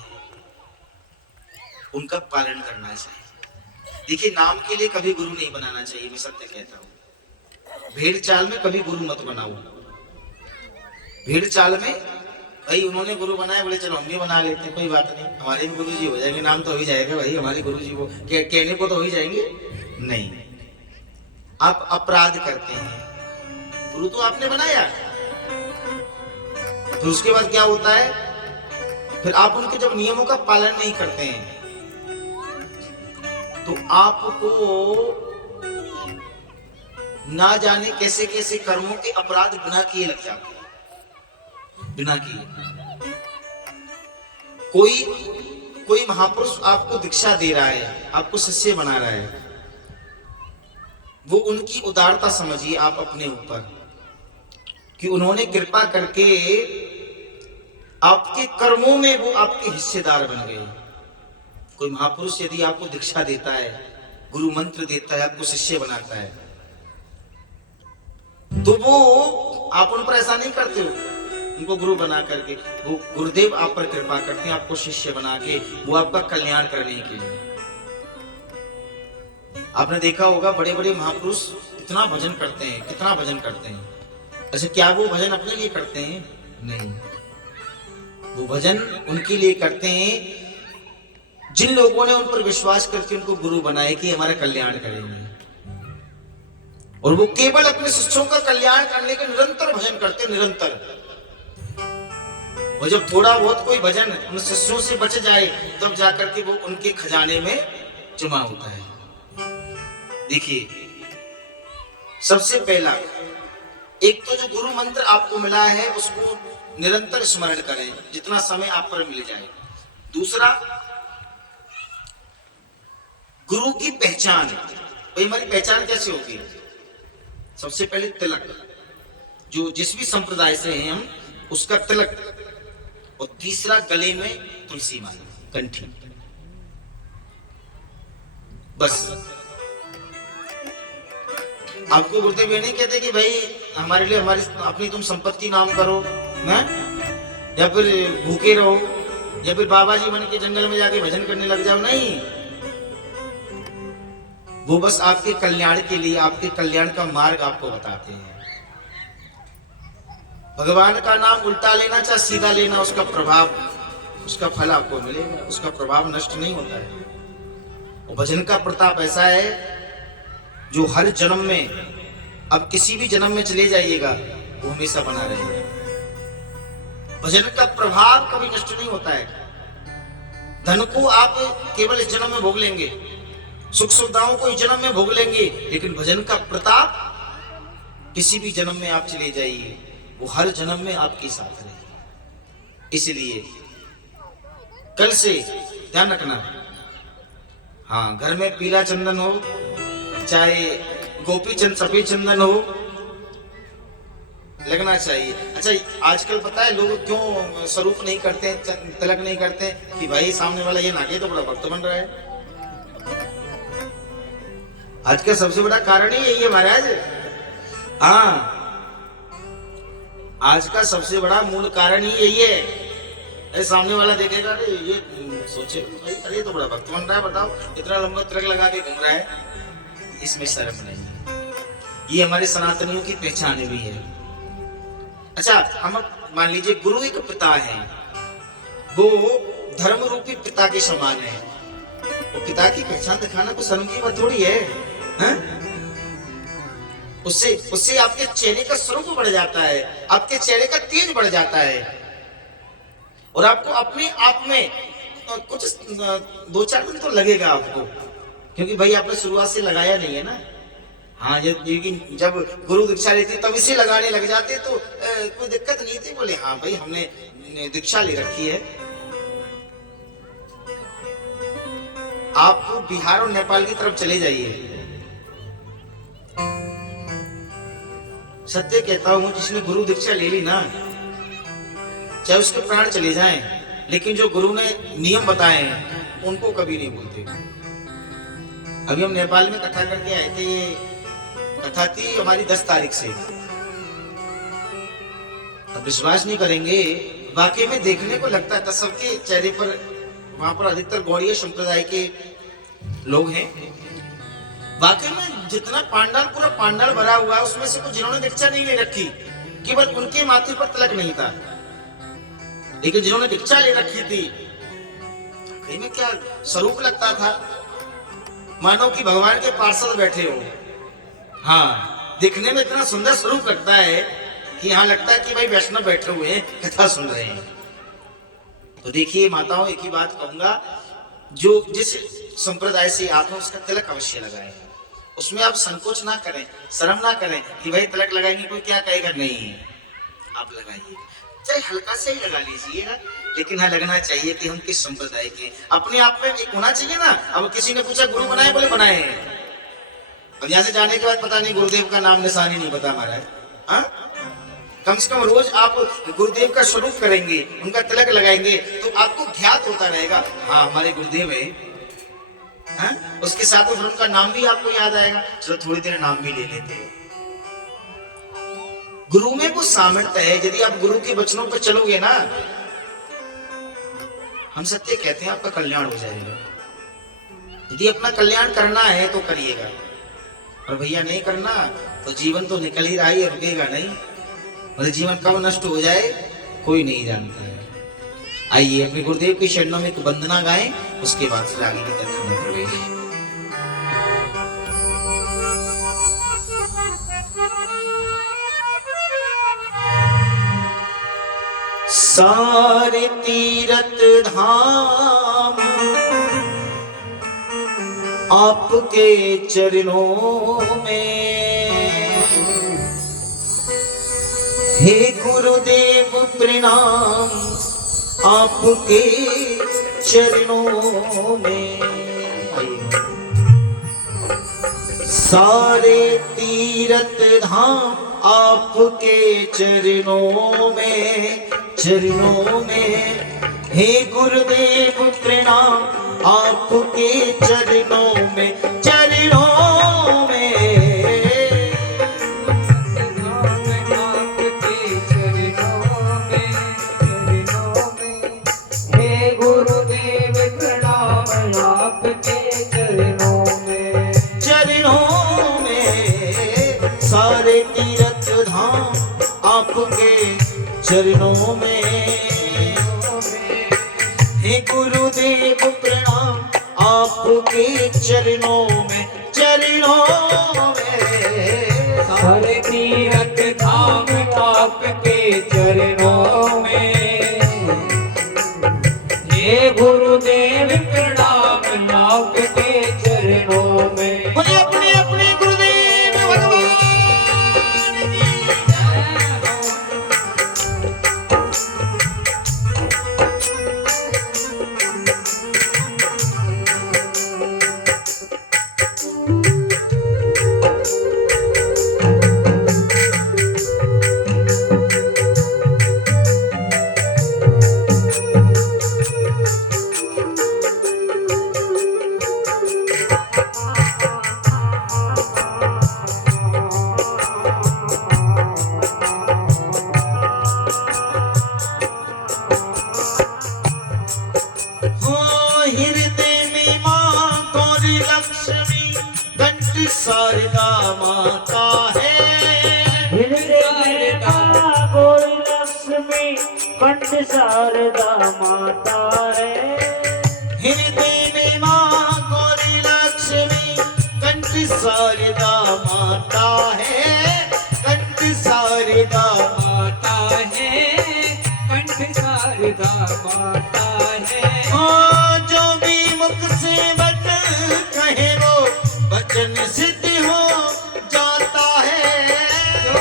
उनका पालन करना चाहिए। देखिए नाम के लिए कभी गुरु नहीं बनाना चाहिए, मैं सत्य कहता हूं। भेड़ चाल में कभी गुरु मत बनाओ। भेड़ चाल में भाई उन्होंने गुरु बनाया, बोले चलो हम भी बना लेते हैं, कोई बात नहीं, हमारे भी गुरु जी हो जाएंगे, नाम तो हो ही जाएगा भाई, हमारे गुरु जी वो कहने को तो हो ही जाएंगे। नहीं, आप अपराध करते हैं। गुरु तो आपने बनाया, फिर उसके बाद क्या होता है, फिर आप उनके जब नियमों का पालन नहीं करते हैं तो आपको ना जाने कैसे कैसे कर्मों के अपराध बिना किए लग जाते हैं, बिना किए। कोई महापुरुष आपको दीक्षा दे रहा है, आपको शिष्य बना रहा है, वो उनकी उदारता समझिए आप अपने ऊपर कि उन्होंने कृपा करके आपके कर्मों में वो आपके हिस्सेदार बन गए। कोई महापुरुष यदि आपको दीक्षा देता है, गुरु मंत्र देता है, आपको शिष्य बनाता है, तो वो आप उन पर ऐसा नहीं करते हो उनको गुरु बना करके, वो गुरुदेव आप पर कृपा करते हैं आपको शिष्य बना के, वो आपका कल्याण करने के लिए। आपने देखा होगा बड़े बड़े महापुरुष कितना भजन करते हैं, कितना भजन करते हैं। अच्छा क्या वो भजन अपने लिए करते हैं? नहीं, वो भजन उनके लिए करते हैं जिन लोगों ने उन पर विश्वास करके उनको गुरु बनाए कि हमारा कल्याण करेंगे, और वो केवल अपने शिष्यों का कल्याण करने के निरंतर भजन करते, निरंतर। और जब थोड़ा बहुत कोई भजन उन शिष्यों से बच जाए तब जाकर के वो उनके खजाने में जमा होता है। देखिए सबसे पहला एक तो जो गुरु मंत्र आपको मिला है उसको निरंतर स्मरण करें जितना समय आप पर मिल जाए। दूसरा गुरु की पहचान, भाई हमारी पहचान कैसे होगी? सबसे पहले तिलक, जो जिस भी संप्रदाय से हैं हम, उसका तिलक, और तीसरा गले में तुलसी माला, कंठी, बस। आपको गुरुदेव ये नहीं कहते कि भाई हमारे लिए हमारी अपनी तुम संपत्ति नाम करो ना, या फिर भूखे रहो, या फिर बाबा जी बन के जंगल में जाके भजन करने लग जाओ, नहीं। वो बस आपके कल्याण के लिए, आपके कल्याण का मार्ग आपको बताते हैं। भगवान का नाम उल्टा लेना चाहे सीधा लेना, उसका प्रभाव, उसका फल आपको मिलेगा, उसका प्रभाव नष्ट नहीं होता है। और भजन का प्रताप ऐसा है जो हर जन्म में, अब किसी भी जन्म में चले जाइएगा वो हमेशा बना रहेगा। भजन का प्रभाव कभी नष्ट नहीं होता है। धन को आप केवल इस जन्म में भोग लेंगे, सुख सुविधाओं को इस जन्म में भोग लेंगे, लेकिन भजन का प्रताप किसी भी जन्म में आप चले जाइए, वो हर जन्म में आपके साथ रहेगा। इसलिए कल से ध्यान रखना, हाँ, घर में पीला चंदन हो, चाहे गोपी चंद सफेद चंदन हो, लगना चाहिए। अच्छा, आजकल पता है लोग क्यों स्वरूप नहीं करते, तिलक नहीं करते, कि भाई सामने वाला ये नागे तो बड़ा भक्त बन रहा है। आज का सबसे बड़ा कारण ही यही है महाराज। हाँ, आज का सबसे बड़ा मूल कारण ही यही है। अरे सामने वाला देखेगा, अरे ये सोचे भाई, अरे ये तो बड़ा भक्त बन रहा है, बताओ इतना लंबा तिलक लगा के घूम रहा है। इसमें शर्म नहीं है, ये हमारे सनातनियों की पहचान भी है। अच्छा, हम मान लीजिए गुरु एक पिता है, वो धर्म रूपी पिता के समान है। वो पिता की पहचान दिखाना कोई शर्म की बात थोड़ी है, हैं? उससे आपके चेहरे का स्वरूप बढ़ जाता है, आपके चेहरे का तेज बढ़ जाता है, और आपको अपने आप में कुछ 2-4 दिन तो लगेगा आपको, क्योंकि भाई आपने शुरुआत से लगाया नहीं है ना। हाँ, लेकिन जब गुरु दीक्षा लेते तब इसे लगाने लग जाते तो कोई दिक्कत नहीं थी। बोले हाँ भाई, हमने दीक्षा ले रखी है। आप बिहार और नेपाल की तरफ चले जाइए, सत्य कहता हूं, जिसने गुरु दीक्षा ले ली ना, चाहे उसके प्राण चले जाएं, लेकिन जो गुरु ने नियम बताए हैं उनको कभी नहीं भूलते। अभी हम नेपाल में कथा करके आए थे, ये कथा थी हमारी 10 तारीख से। अब विश्वास नहीं करेंगे, वाकई में देखने को लगता था सबके चेहरे पर, वहां पर अधिकतर गौड़ीय संप्रदाय के लोग हैं। वाकई में जितना पांडाल, पूरा पांडाल भरा हुआ है, उसमें से कुछ जिन्होंने दीक्षा नहीं ले रखी, केवल उनके माथे पर तिलक नहीं था, लेकिन जिन्होंने दीक्षा ले रखी थी, में क्या स्वरूप लगता था, मानो कि भगवान के पार्षद बैठे हो। हाँ, दिखने में इतना सुंदर स्वरूप लगता है कि यहाँ लगता है कि भाई वैष्णव बैठे हुए हैं, कथा सुन रहे हैं। तो देखिए माताओं, एक ही बात कहूंगा, जो जिस संप्रदाय से आप हैं उसका तिलक अवश्य लगाएं। उसमें आप संकोच ना करें, शर्म ना करें कि भाई तिलक लगाएंगे कोई क्या कहेगा, नहीं, आप लगाइए, चाहे हल्का से ही लगा लीजिएगा, लेकिन हाँ लगना चाहिए कि हम किस संप्रदाय के। अपने आप में एक होना चाहिए ना। अब किसी ने पूछा गुरु बनाए, बोले बनाए हैं। अब यहाँ से जाने के बाद पता नहीं, गुरुदेव का नाम निशान ही नहीं पता हमारा है। हाँ, कम से कम रोज आप गुरुदेव का स्वरूप करेंगे, उनका तिलक लगाएंगे, तो आपको ज्ञात होता रहेगा, हाँ हमारे गुरुदेव है। हाँ? उसके साथ में उनका नाम भी आपको याद आएगा। चलो थोड़ी देर नाम भी ले लेते हैं। गुरु में वो सामर्थ्य है, यदि आप गुरु के वचनों पर चलोगे ना, हम सत्य कहते हैं आपका कल्याण हो जाएगा। यदि अपना कल्याण करना है तो करिएगा, और भैया नहीं करना तो जीवन तो निकल ही रहा है, रुकेगा नहीं। और जीवन कब नष्ट हो जाए कोई नहीं जानता है। आइए अपने गुरुदेव के शरणों में एक वंदना गाएं, उसके बाद फिर आगे की कथा में प्रवेश। सारे तीरथ धाम आपके चरणों में, हे गुरुदेव प्रणाम आपके चरणों में। सारे तीरथ धाम आपके चरणों में हे गुरुदेव प्रणाम आपके चरणों में हे गुरुदेव प्रणाम आपके चरणों में सारे तीर्थ धाम आपके चरणों में हे गुरुदेव प्रणाम आपके चरणों में सारे तीर्थ धाम आपके चरणों में हे गुरुदेव प्रणाम आपके चरणों में बोले अपने अपने गुरुदेव भगवान की हृदय में माँ गौरी लक्ष्मी कंठ शारदा माता है हृदय में माँ गौरी लक्ष्मी कंठ शारदा माता है हृदय में माँ गौरी लक्ष्मी कंठ शारदा माता है कंठ शारदा माता है कंठ शारदा माता है जो भी मुख से वचन कहे वो वचन सिद्ध हो जाता है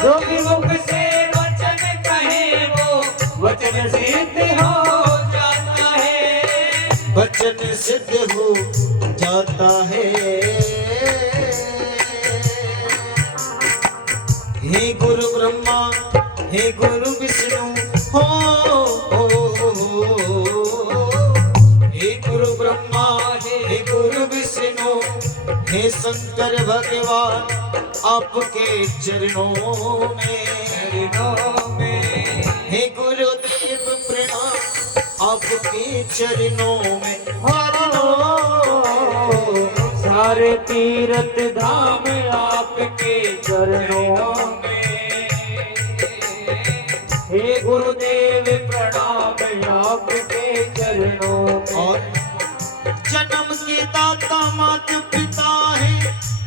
जो भी मुख से वचन कहे वो वचन सिद्ध हो जाता है वचन सिद्ध हो जाता है हे गुरु ब्रह्मा हे गुरु विष्णु हे गुरु ब्रह्मा हे गुरु विष्णु हे शंकर भगवान आपके चरणों में हे गुरुदेव प्रणाम आपके चरणों में सारे तीर्थ धाम आपके चरणों में हे गुरुदेव प्रणाम आपके चरणों में और जन्म के दाता माता पिता है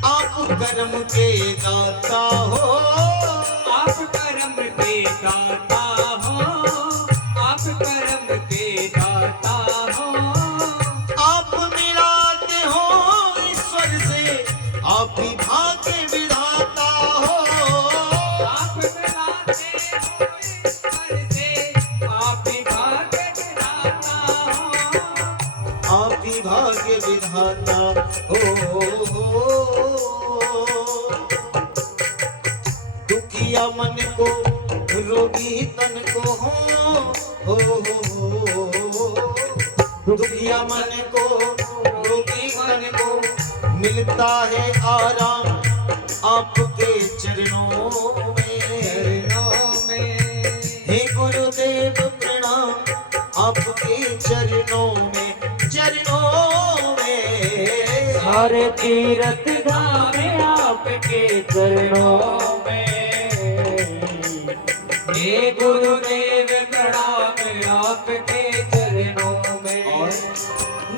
आप कर्म के दाता हो आप कर्म के दाता हो आप कर्म के दाता हो आप मिलाते हो ईश्वर से आप ही भाग्य विधाता हो आप मिलाते हो ईश्वर से आप ही भाग्य विधाता हो आप ही भाग्य विधाता हो दुखिया मन को रोगी तन को हो दुखिया मन को रोगी मन को मिलता है आराम आपके चरणों में हे गुरुदेव प्रणाम आपके चरणों में सारे तीर्थ धाम आपके चरणों में हे गुरुदेव प्रणाम आपके चरणों में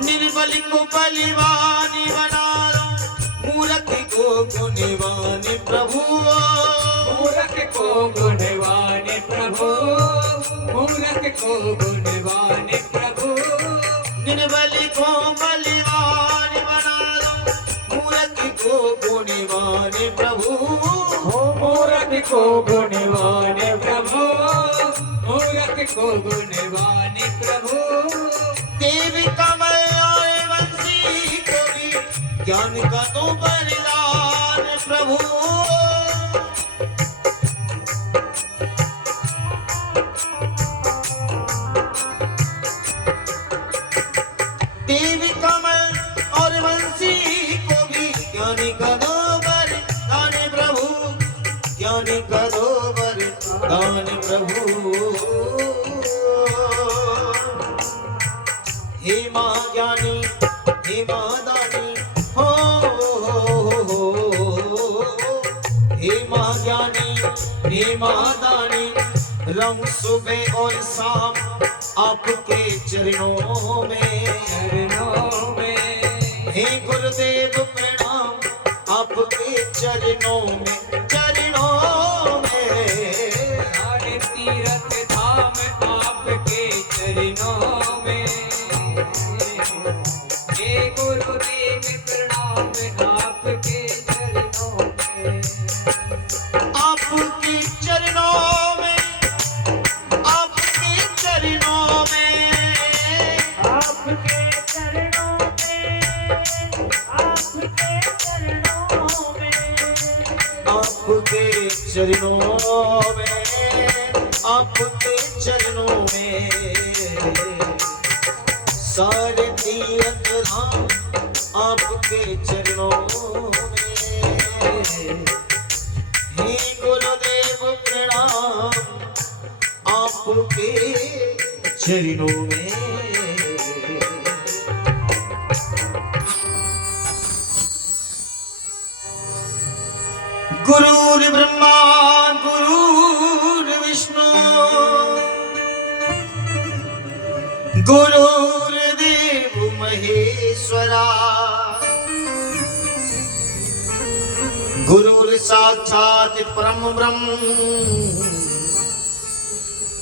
निर्बल को बलिवान बना लो मूर्ख को गुणवान प्रभु मूर्ख को गुणवान प्रभु मूर्ख को गुणवान प्रभु निर्बल को बलिवान बना लो मूर्ख को गुणवान प्रभु मूर्ख को गुणवान प्रभु मूर्ख को गुणवान प्रभु देव कमल आए वंशी को भी ज्ञान का तो बलिदान प्रभु ज्ञान प्रभु, हे माँ ज्ञानी, हे माँ दानी, हो हे माँ ज्ञानी, हे माँ दानी, रंग सुबह और शाम आपके चरणों में, चरणों में। हे गुरुदेव प्रणाम आपके चरणों में, चरणों में। सारे तीर्थ धाम आपके चरणों में, हे गुरुदेव प्रणाम आपके चरणों में। आपके चरणों में, आपके चरणों में, आपके चरणों में, आपके चरणों में, आपके चरणों में, आपके चरणों में। सारे तीर्थ धाम आपके चरणों में, हे गुरुदेव प्रणाम आपके चरणों में। गुरुर् ब्रह्मा गुरुर्विष्णु गुरुर्देव महेश्वरा, गुरुर् साक्षात् परम ब्रह्म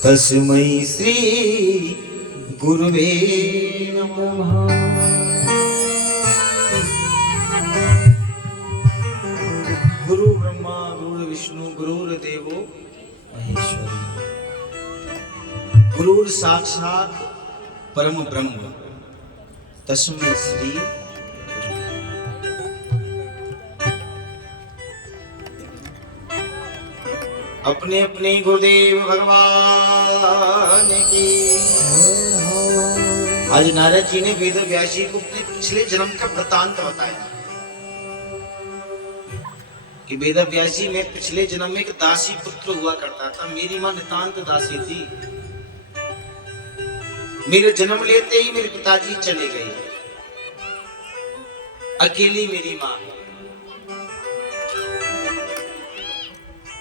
तस्मै श्री गुरुवे नमः। गुरु ब्रह्मा गुरु विष्णु गुरुर्देवो महेश्वरी, गुरुर् साक्षात् परम ब्रह्म तस्मै श्री गुरुवे। अपने अपने गुरुदेव भगवान की। आज नारद जी ने वेद व्यास जी को अपने पिछले जन्म का वृतांत बताया कि वेद व्यास जी में पिछले जन्म में एक दासी पुत्र हुआ करता था। मेरी मां नितांत दासी थी। मेरे जन्म लेते ही मेरे पिताजी चले गए, अकेली मेरी मां।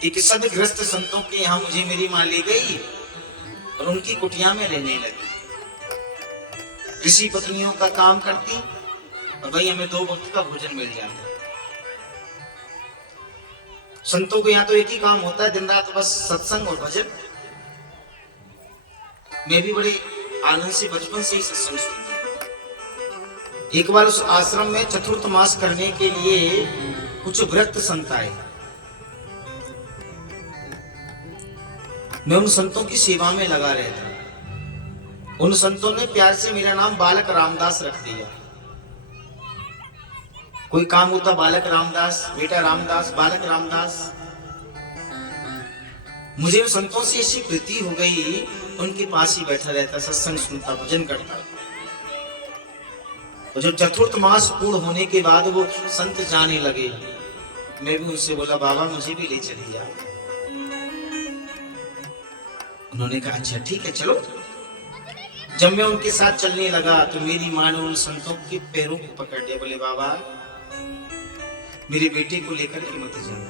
एक सदग्रस्त संतों के यहाँ मुझे मेरी मां ले गई और उनकी कुटिया में रहने लगी। ऋषि पत्नियों का काम करती और वही हमें 2 वक्त का भोजन मिल जाता। संतों को यहाँ तो एक ही काम होता है, दिन रात बस सत्संग और भजन। मैं भी बड़े आनंद से बचपन से ही सत्संग सुनता। एक बार उस आश्रम में चतुर्थ मास करने के लिए कुछ व्रत संत आए। मैं उन संतों की सेवा में लगा रहता। उन संतों ने प्यार से मेरा नाम बालक रामदास रख दिया। कोई काम होता बालक रामदास, बेटा रामदास, बालक रामदास। मुझे उन संतों से ऐसी प्रीति हो गई, उनके पास ही बैठा रहता, सत्संग सुनता, भजन करता। और जब चतुर्थ मास पूर्ण होने के बाद वो संत जाने लगे, मैं भी उनसे बोला बाबा मुझे भी ले चलिए। उन्होंने कहा अच्छा ठीक है चलो। जब मैं उनके साथ चलने लगा तो मेरी मां ने उन संतों के पैरों को पकड़ लिया। बोले बाबा मेरे बेटे को लेकर के मत जाओ,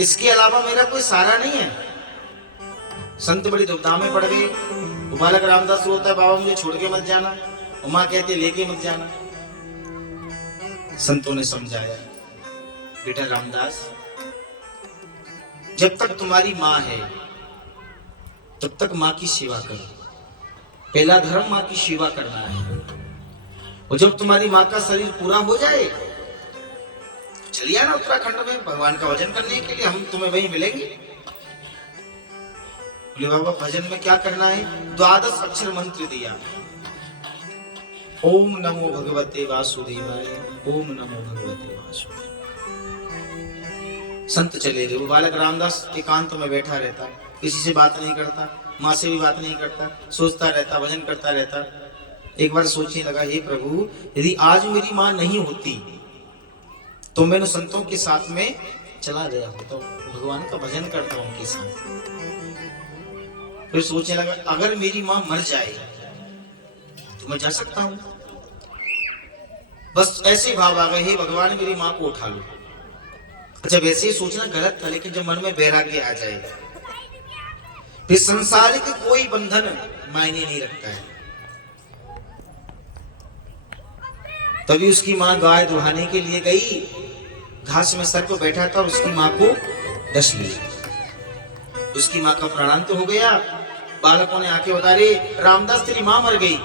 इसके अलावा मेरा कोई सहारा नहीं है। संत बड़ी दुविधा में पड़ गए। बालक रामदास रोता है बाबा मुझे छोड़ के मत जाना, और मां कहते लेके मत जाना। संतों ने समझाया बेटा रामदास जब तक तुम्हारी मां है तब तक मां की सेवा करो। पहला धर्म मां की सेवा करना है। और जब तुम्हारी मां का शरीर पूरा हो जाए चलिए ना उत्तराखंड में भगवान का भजन करने के लिए, हम तुम्हें वहीं मिलेंगे। बोले बाबा भजन में क्या करना है? 12 अक्षर मंत्र दिया। ओम नमो भगवते वासुदेवाय, ओम नमो भगवते वासुदेवाय। संत चले गए। वो बालक रामदास एकांत में बैठा रहता, किसी से बात नहीं करता, माँ से भी बात नहीं करता, सोचता रहता, भजन करता रहता। एक बार सोचने लगा हे प्रभु यदि आज मेरी माँ नहीं होती तो मैं उन संतों के साथ में चला गया हो तो भगवान का भजन करता हूं उनके साथ। फिर सोचने लगा अगर मेरी मां मर जाए तो मैं जा सकता हूं। बस ऐसे भाव आ गए, हे भगवान मेरी मां को उठा लो। अच्छा वैसे ही सोचना गलत था, लेकिन जब मन में वैराग्य आ जाए फिर संसारिक कोई बंधन मायने नहीं रखता है। तभी उसकी मां गाय दुहाने के लिए गई, घास में सर को बैठा था और उसकी मां को डस लिया। उसकी मां का प्राणांत हो गया। बालकों ने आके बता रहे रामदास तेरी मां मर गई।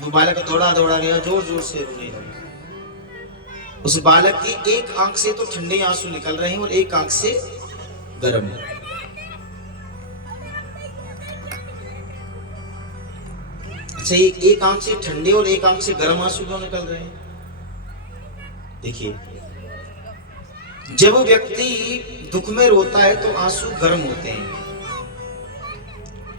वो बालक दौड़ा दौड़ा गया, जोर जोर से रोने लगा। उस बालक की एक आंख से तो ठंडे आंसू निकल रहे हैं और एक आंख से गर्म। अच्छा एक आंख से ठंडे और एक आंख से गर्म आंसू क्यों निकल रहे हैं? देखिए जब वो व्यक्ति दुख में रोता है तो आंसू गर्म होते हैं,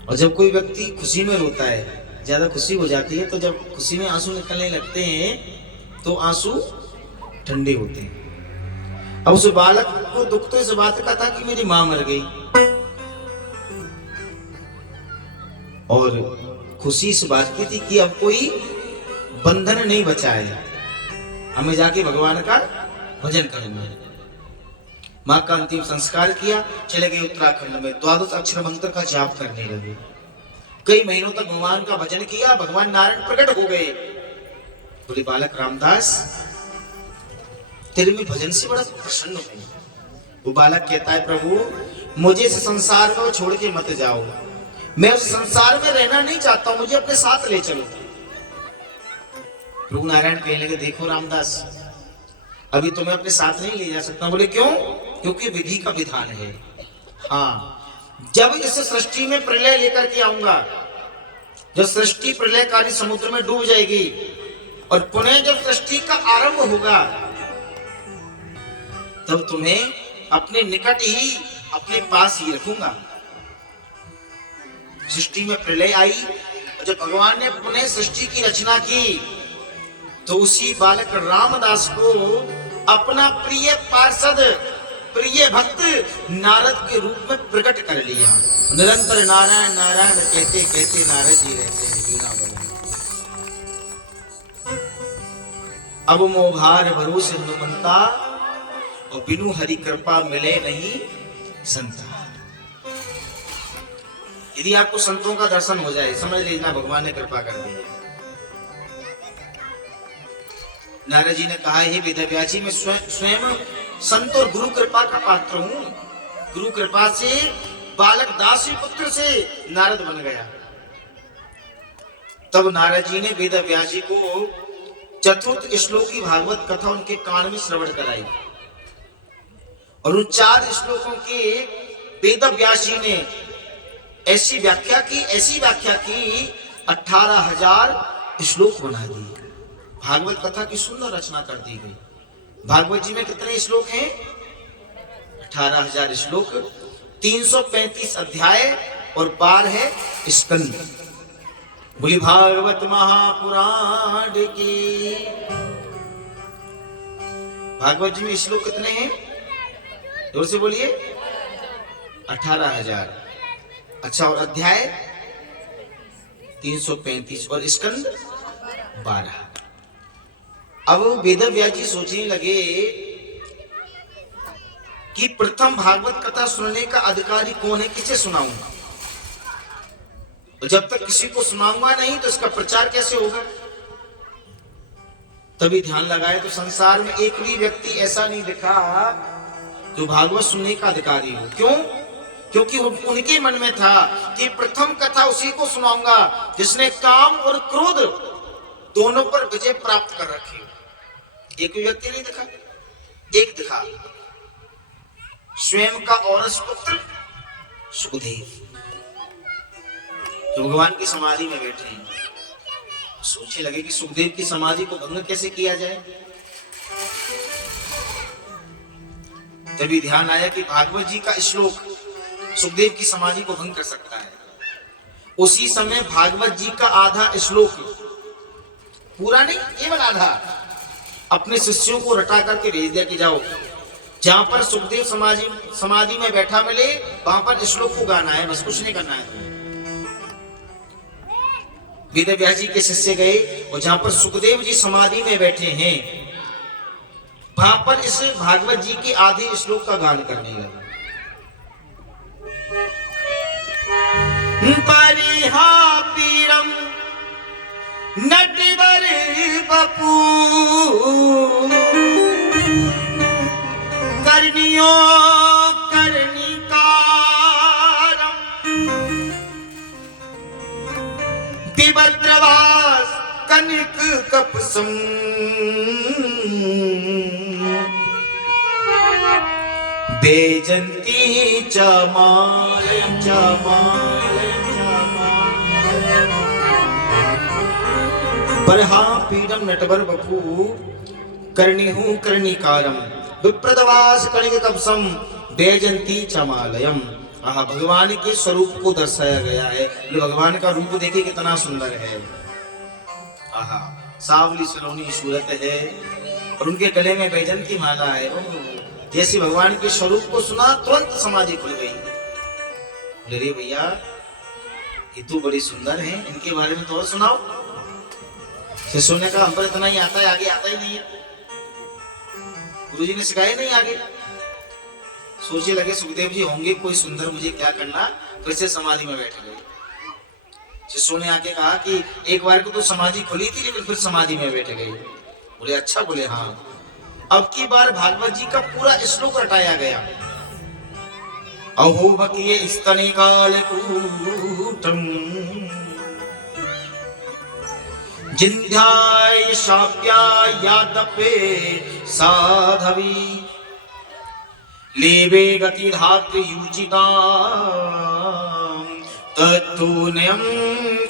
और जब कोई व्यक्ति खुशी में रोता है, ज्यादा खुशी हो जाती है, तो जब खुशी में आंसू निकलने लगते हैं तो आंसू ठंडे होते हैं। अब उस बालक को दुख तो इस बात का था कि मेरी मां मर गई, और खुशी इस बात की थी कि अब कोई बंधन नहीं बचा है, हमें जाके भगवान का भजन करना है। मां का अंतिम संस्कार किया, चले गए उत्तराखंड में, द्वादश अक्षर मंत्र का जाप करने लगे। कई महीनों तक भगवान का भजन किया, भगवान नारायण प्रकट हो गए। बोले बालक रामदास तेरे में भजन से बड़ा प्रसन्न हूं। वो बालक कहता है प्रभु मुझे इस संसार को छोड़ के मत जाओ, मैं उस संसार में रहना नहीं चाहता हूं, मुझे अपने साथ ले चलो। प्रभु नारायण कहने लगे देखो रामदास अभी तुम्हें अपने साथ नहीं ले जा सकता। बोले क्यों? क्योंकि विधि का विधान है। हाँ जब इस सृष्टि में प्रलय लेकर के आऊंगा, जब सृष्टि प्रलयकारी समुद्र में डूब जाएगी और पुनः जब सृष्टि का आरंभ होगा तब तुम्हें अपने निकट ही अपने पास ही रखूंगा। सृष्टि में प्रलय आई, जब भगवान ने पुनः सृष्टि की रचना की तो उसी बालक रामदास को अपना प्रिय पार्षद प्रिय भक्त नारद के रूप में प्रकट कर लिया। निरंतर नारायण नारायण कहते कहते नारद जी रहते हैं बिना बजाए। अब मोभार भरोसे हनुमंता और बिनु हरि कृपा मिले नहीं संता। यदि आपको संतों का दर्शन हो जाए समझ लेना भगवान ने कृपा कर दी है। नारद जी ने कहा हे वेदव्यास जी मैं स्वयं संत और गुरु कृपा का पात्र हूं। गुरु कृपा से बालक दासी पुत्र से नारद बन गया। तब नारद जी ने वेदव्यास जी को चतुर्थ श्लोक की भागवत कथा उनके कान में श्रवण कराई, और उन 4 श्लोकों के वेदव्यास जी ने ऐसी व्याख्या की 18,000 श्लोक बना दिए। भागवत कथा की सुंदर रचना कर दी गई। भागवत जी में कितने श्लोक हैं? 18,000 श्लोक, 335 अध्याय और 12 है स्कंद। बोली भागवत महापुराण की। भागवत जी में श्लोक कितने हैं? जोर से बोलिए। 18,000। अच्छा और अध्याय 335 और स्कंद 12। अब वेदव्यास जी सोचने लगे कि प्रथम भागवत कथा सुनने का अधिकारी कौन है, किसे सुनाऊंगा? जब तक किसी को सुनाऊंगा नहीं तो इसका प्रचार कैसे होगा? तभी ध्यान लगाए तो संसार में एक भी व्यक्ति ऐसा नहीं दिखा जो भागवत सुनने का अधिकारी हो। क्यों? क्योंकि उनके मन में था कि प्रथम कथा उसी को सुनाऊंगा जिसने काम और क्रोध दोनों पर विजय प्राप्त कर रखी हो। एक भी व्यक्ति नहीं दिखा। एक दिखा स्वयं का औरस पुत्र सुखदेव, जो भगवान की समाधि में बैठे हैं। सोचने लगे कि सुखदेव की समाधि को भंग कैसे किया जाए। तभी ध्यान आया कि भागवत जी का श्लोक सुखदेव की समाधि को भंग कर सकता है। उसी समय भागवत जी का आधा श्लोक, पूरा नहीं केवल आधा, अपने शिष्यों को रटा करके भेज दिया कि जाओ जहां पर सुखदेव समाधि समाधि में बैठा मिले वहां पर श्लोक को गाना है, बस कुछ नहीं करना है। वेद व्यास जी के शिष्य गए और जहां पर सुखदेव जी समाधि में बैठे हैं वहां पर इस भागवत जी के आधे श्लोक का गान करने लगे। परिहा पीरम नटवर बपू करनियो करनिकारम विभद्रवास कनिक कपसम बेजंती चमाल चमाल परहा पीडम नटवर बपू कर्णिहु कर्णिकारम विप्रदवास कणिक कपसम बेजंती चमालयम। भगवान के स्वरूप को दर्शाया गया है। भगवान का रूप देखिए कितना सुंदर है। सावली सलोनी सूरत है और उनके गले में बैजंती माला है। जैसे भगवान के स्वरूप को सुना तुरंत समाधि खुल गई। बोले रे भैया ये तो बड़ी सुंदर है, इनके बारे में तो और सुनाओ। शिष्यों ने कहा हमको इतना ही आता है, आगे आता ही नहीं है। गुरुजी ने सिखाया नहीं आगे। सोचे लगे सुखदेव जी होंगे कोई सुंदर, मुझे क्या करना। फिर से समाधि में बैठ गए। शिष्यों ने आके कहा कि एक बार को तो समाधि खुली थी लेकिन फिर समाधि में बैठ गए। बोले अच्छा। बोले हाँ। अब की बार भागवत जी का पूरा श्लोक रटाया गया। अहो बकिये स्तनि कालकूटम जिन्ध्याय शाप्या यादपे साधवी लेवे गति धात्र युजिता तत्तुनयं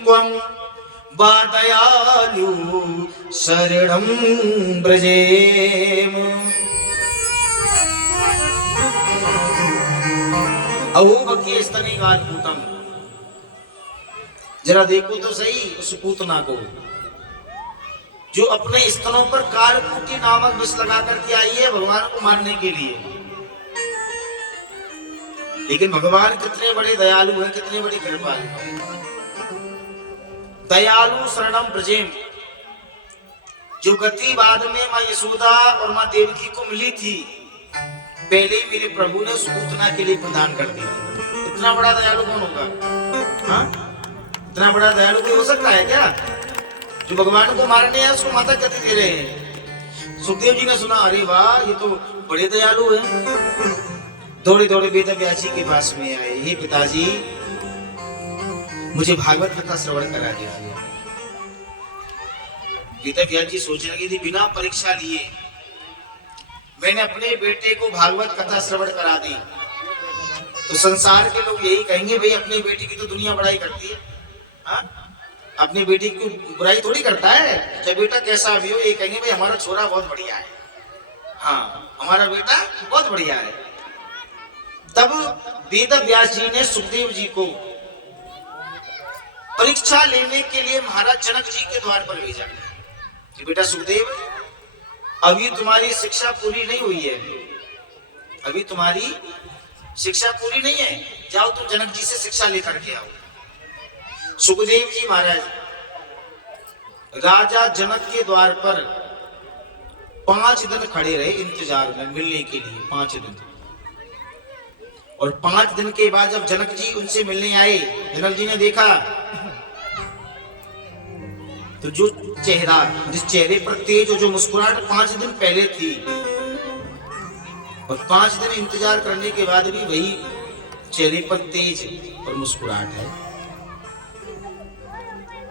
क्वं वादयालु शरणं ब्रजेम। अहो बकिये स्तनि कालकूटम, जरा देखो तो सही उस पूतना को जो अपने स्तनों पर कालकूटी नामक विष लगा करके आई है भगवान को मारने के लिए। लेकिन भगवान कितने बड़े दयालु हैं, कितने बड़े कृपालु हैं। दयालु शरणम ब्रजेम, जो गति बाद में मां यशोदा और मां देवकी को मिली थी पहले ही मेरे प्रभु ने उस पूतना के लिए प्रदान कर दी। इतना बड़ा दयालु कौन होगा? हाँ, इतना बड़ा दयालु कोई हो सकता है क्या? जो भगवान को मारने हैं उसको माता गति दे रहे हैं। सुखदेव जी ने सुना, अरे वाह ये तो बड़े दयालु हैं। दौड़े दौड़े वेद व्यास जी के पास में आए। हे पिताजी मुझे भागवत कथा श्रवण करा दीजिए। वेद व्यास जी सोचने लगे थी बिना परीक्षा लिए मैंने अपने बेटे को भागवत कथा श्रवण करा दी तो संसार के लोग यही कहेंगे भाई अपने बेटी की तो दुनिया बड़ाई करती है। हाँ? अपनी बेटी की बुराई थोड़ी करता है। चाहे बेटा कैसा भी हो ये कहेंगे भाई हमारा छोरा बहुत बढ़िया है। हाँ, हमारा बेटा बहुत बढ़िया है। तब वेद व्यास जी ने सुखदेव जी को परीक्षा लेने के लिए महाराज जनक जी के द्वार पर भेजा कि बेटा सुखदेव अभी तुम्हारी शिक्षा पूरी नहीं हुई है, अभी तुम्हारी शिक्षा पूरी नहीं है, जाओ तुम जनक जी से शिक्षा लेकर के आओ। सुखदेव जी महाराज राजा जनक के द्वार पर 5 दिन खड़े रहे इंतजार में मिलने के लिए। 5 दिन। और 5 दिन के बाद जब जनक जी उनसे मिलने आए, जनक जी ने देखा तो जो चेहरा, जिस चेहरे पर तेज और जो मुस्कुराहट 5 दिन पहले थी और 5 दिन इंतजार करने के बाद भी वही चेहरे पर तेज और मुस्कुराहट है।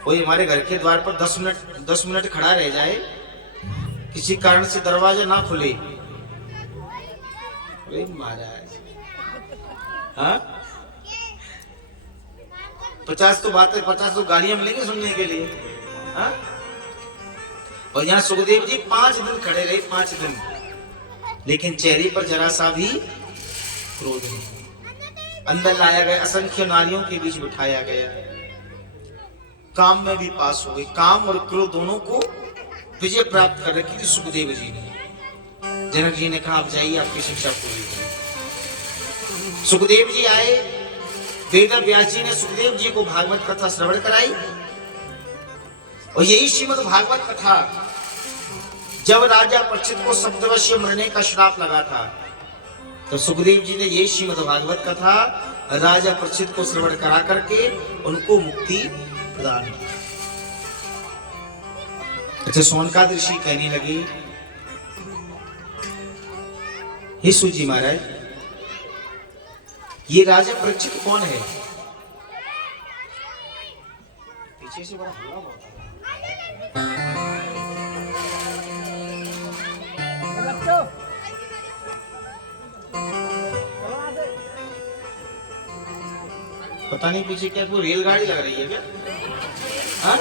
कोई हमारे घर के द्वार पर 10 मिनट खड़ा रह जाए, किसी कारण से दरवाजा ना खुले, महाराज हाँ 50 तो बातें, 50 तो गालियां मिलेंगी सुनने के लिए। हाँ? और यहाँ सुखदेव जी 5 दिन खड़े रहे, 5 दिन, लेकिन चेहरे पर जरा सा भी क्रोध नहीं। अंदर लाया गया, असंख्य नारियों के बीच बिठाया गया, काम में भी पास हो गए। काम और क्रोध दोनों को विजय प्राप्त कर रखी थी सुखदेव जी ने। जनक जी ने कहा आप जाइए, आपकी शिक्षा पूरी हुई। सुखदेव जी आए, वेद व्यास जी ने सुखदेव जी को भागवत कथा श्रवण कराई। और यही श्रीमद् भागवत कथा जब राजा परीक्षित को सप्तवर्षीय मरने का श्राप लगा था, तो सुखदेव जी ने यही श्रीमद् भागवत कथा राजा परीक्षित को श्रवण करा करके उनको मुक्ति प्रदान की। अच्छा, सोनकाद ऋषि कहने लगे, हे सूत जी महाराज, ये राजा परीक्षित कौन है? पीछे से बड़ा हल्ला बहुत पता नहीं, पीछे क्या कोई रेलगाड़ी लग रही है क्या? हाँ?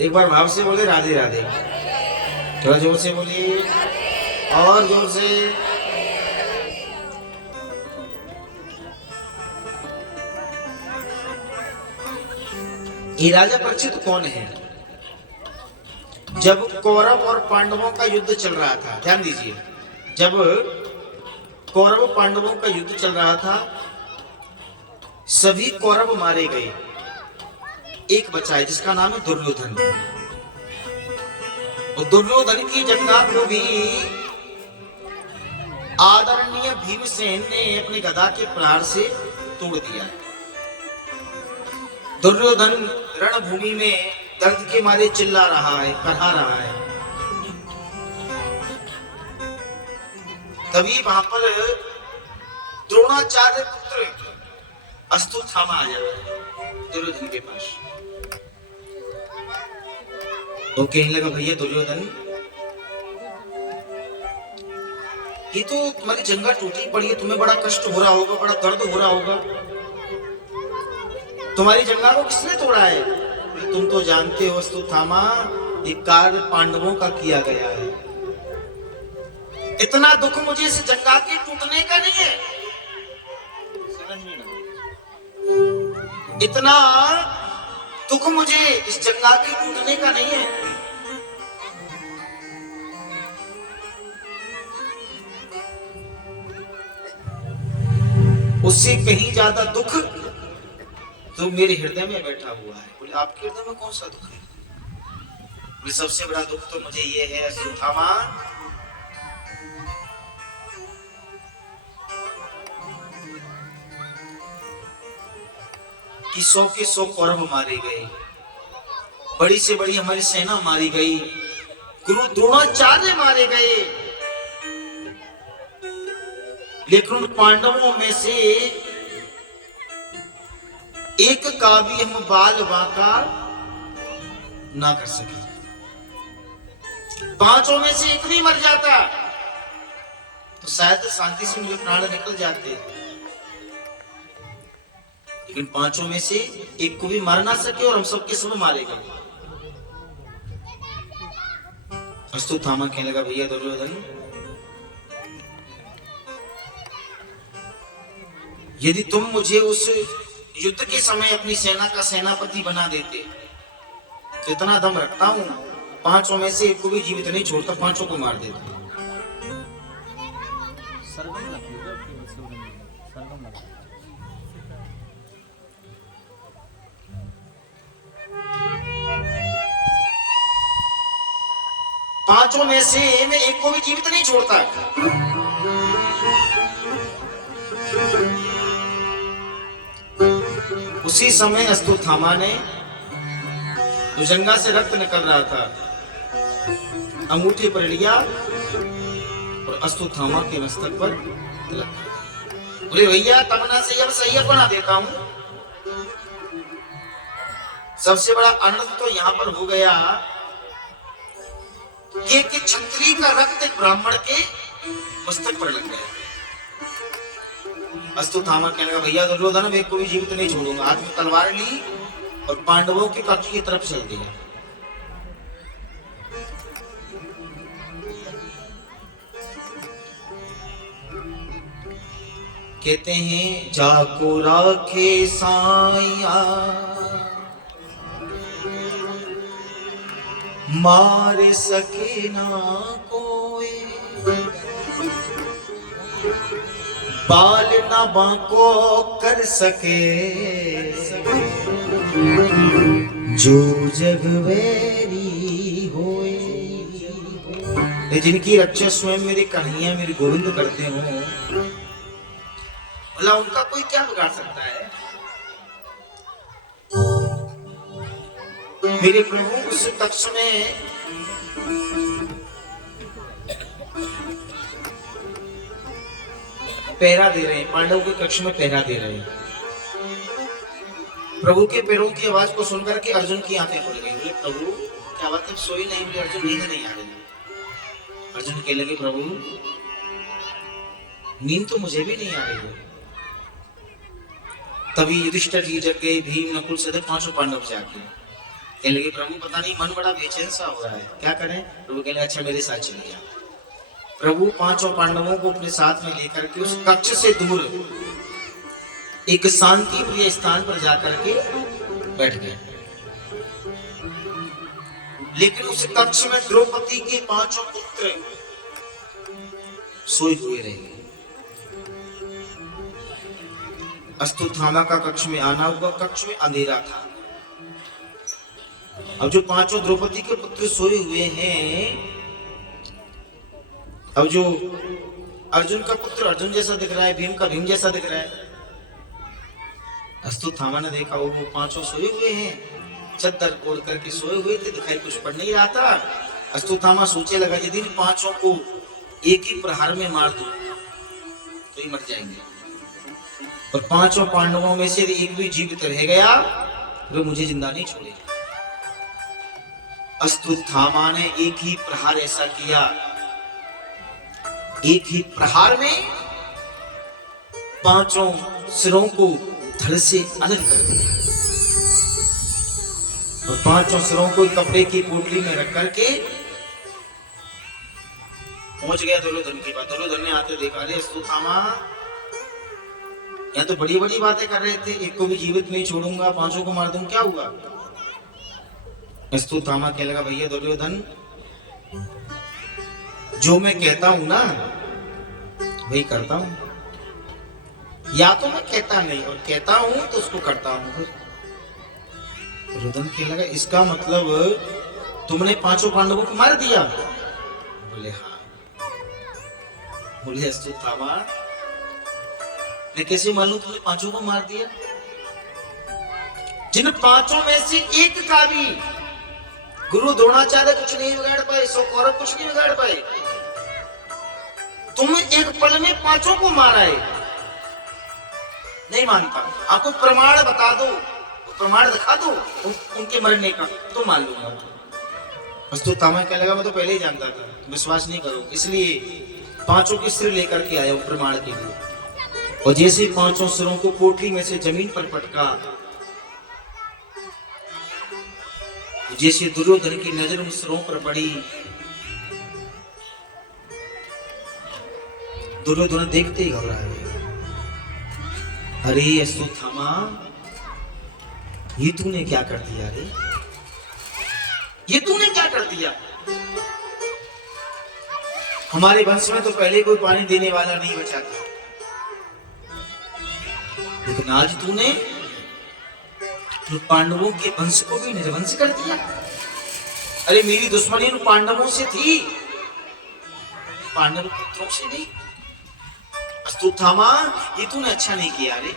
एक बार भाव से बोले राधे राधे, थोड़ा जोर से बोलिए, और जोर से। ये राजा परीक्षित कौन है? जब कौरव और पांडवों का युद्ध चल रहा था, ध्यान दीजिए, जब कौरव पांडवों का युद्ध चल रहा था, सभी कौरव मारे गए, एक बचा है जिसका नाम है दुर्योधन। और दुर्योधन की जगह को भी आदरणीय भीमसेन ने अपने गदा के प्रहार से तोड़ दिया है। दुर्योधन रणभूमि में दर्द के मारे चिल्ला रहा है, करहा रहा है। तभी वहां पर द्रोणाचार्य पुत्र अश्वत्थामा आ जाता है दुर्योधन के पास। तो कहने लगा, भैया दुर्योधन, ये तो तुम्हारी जंगा टूटी पड़ी है, तुम्हें बड़ा कष्ट हो रहा होगा, बड़ा दर्द हो रहा होगा। तुम्हारी जंगा को किसने तोड़ा है? तुम तो जानते हो अश्वत्थामा, ये कार्य पांडवों का किया गया है। इतना दुख मुझे इस जंगा के टूटने का नहीं है, इतना दुख मुझे इस जंगा के टूटने का नहीं है। उससे कहीं ज्यादा दुख तो मेरे हृदय में बैठा हुआ है। बोले, आपके हृदय में कौन सा दुख है? बोले, सबसे बड़ा दुख तो मुझे ये है अश्वत्थामा, कि 100 के 100 कौरव मारे गए, बड़ी से बड़ी हमारी सेना मारी गई, गुरु द्रोणाचार्य मारे गए, लेकिन उन पांडवों में से एक का भी हम बाल बांका ना कर सके। 5 में से एक भी मर जाता तो शायद शांति से मुझे प्राण निकल जाते, लेकिन 5 में से एक को भी मार ना सके और हम सबके सब मारे गए। अश्वत्थामा कहने लगा, भैया दुर्योधन, यदि तुम मुझे उस युद्ध के समय अपनी सेना का सेनापति बना देते, तो इतना दम रखता हूं, 5 में से एक को भी जीवित नहीं छोड़ता, 5 को मार देता। पांचों में से मैं एक को भी जीवित नहीं छोड़ता। उसी समय अश्वत्थामा ने, तो जंगा से रक्त निकल रहा था, अंगूठे पर लिया और अश्वत्थामा के मस्तक पर तिलक। बोले, भैया तमन्ना से अब सही बना देता हूं। सबसे बड़ा आनंद तो यहां पर हो गया कि क्षत्रिय का रक्त ब्राह्मण के मस्तक पर लग गया। अश्वत्थामा कहने लगा, भैया दुर्योधन, मैं को भी जीवित नहीं छोड़ूंगा। हाथ में तलवार ली और पांडवों के कक्ष की तरफ चल दिया। कहते हैं, जाको राखे साइया मार सके ना कोई, बाल ना बांको कर सके, जो जग वैरी होए। जिनकी रक्षा स्वयं मेरे कन्हैया मेरे गोविंद करते हो, भला उनका कोई क्या बिगाड़ सकता है। मेरे प्रभु उस कक्ष में पहरा दे रहे हैं, पांडवों के कक्ष में पहरा दे रहे हैं। प्रभु के पैरों की आवाज को सुनकर के अर्जुन की आंखें खुल गई। बोले प्रभु क्या बात है, सोई नहीं? बोले अर्जुन नींद नहीं आ रही। अर्जुन कहने लगे प्रभु नींद तो मुझे भी नहीं आ रही है। तभी युधिष्ठिर जी जग गए, भीम नकुल सहदेव पांचों पांडव जाके कहने लगे प्रभु पता नहीं मन बड़ा बेचैन सा हो रहा है, क्या करें? प्रभु कहने अच्छा मेरे साथ चलिए। प्रभु पांचों पांडवों को अपने साथ में लेकर के उस कक्ष से दूर एक शांति प्रिय स्थान पर जाकर के बैठ गए। लेकिन उस कक्ष में द्रौपदी के पांचों पुत्र सोए हुए रहे। अस्तुत्थामा का कक्ष में आना हुआ, कक्ष में अंधेरा था। अब जो पांचों द्रौपदी के पुत्र सोए हुए हैं, अब जो अर्जुन का पुत्र अर्जुन जैसा दिख रहा है, भीम का भीम जैसा दिख रहा है। अस्तुत्थामा ने देखा वो पांचों सोए हुए हैं, चद्दर ओढ़ करके सोए हुए थे, दिखाई कुछ पड़ नहीं रहा था। अस्तुत्थामा सोचे लगा यदि इन पांचों को एक ही प्रहार में मार दूं तो ही मर जाएंगे, और पांचों पांडवों में से एक भी जीवित रह गया वो मुझे जिंदा नहीं छोड़ेगा। अस्तुत्थामा ने एक ही प्रहार ऐसा किया, एक ही प्रहार में पांचों सिरों को धड़ से अलग कर दिया, और पांचों सिरों को कपड़े की पोटली में रख करके पहुंच गया दुर्योधन के पास। दुर्योधन ने आते देखा, अरे अस्तुत्थामा यहाँ तो बड़ी बड़ी बातें कर रहे थे, एक को भी जीवित नहीं छोड़ूंगा, पांचों को मार दूं, क्या हुआ? अस्तुत्थामा कहने लगा भैया दुर्योधन जो मैं कहता हूं ना वही करता हूं, या तो मैं कहता नहीं और कहता हूं तो उसको करता हूं। दुर्योधन कहने लगा इसका मतलब तुमने पांचों पांडवों को मार दिया? बोले हाँ। बोले अस्तुत्थामा मैं कैसे मालूम तुमने पांचों को मार दिया? जिन पांचों में से एक का भी गुरु द्रोणाचार्य कुछ नहीं बिगाड़ पाए, सौ कौरव कुछ नहीं बिगाड़ पाए, तुमने एक पल में पांचों को मारा है। नहीं मानता, आपको प्रमाण बता दो, प्रमाण दिखा दो उनके मरने का, तो मान लूंगा। अस्तुत्थामा क्या लगा मैं तो पहले ही जानता था, विश्वास नहीं करो, इसलिए पांचों के सिर लेकर के आया हूं प्रमाण के लिए। और जैसे पांचों सिरों को पोटली में से जमीन पर पटका, जैसे दुर्योधन की नजर उन सिरों पर पड़ी, दुर्योधन देखते ही घबरा गया। अरे अस्तुत्थामा ये तूने क्या कर दिया? रे ये तूने क्या कर दिया? हमारे वंश में तो पहले कोई पानी देने वाला नहीं बचा था, लेकिन आज तूने तो पांडवों के वंश को भी निर्वंश कर दिया। अरे मेरी दुश्मनी उन पांडवों से थी, पांडव पुत्रों से नहीं। अस्तुत्थामा ये तूने अच्छा नहीं किया। रे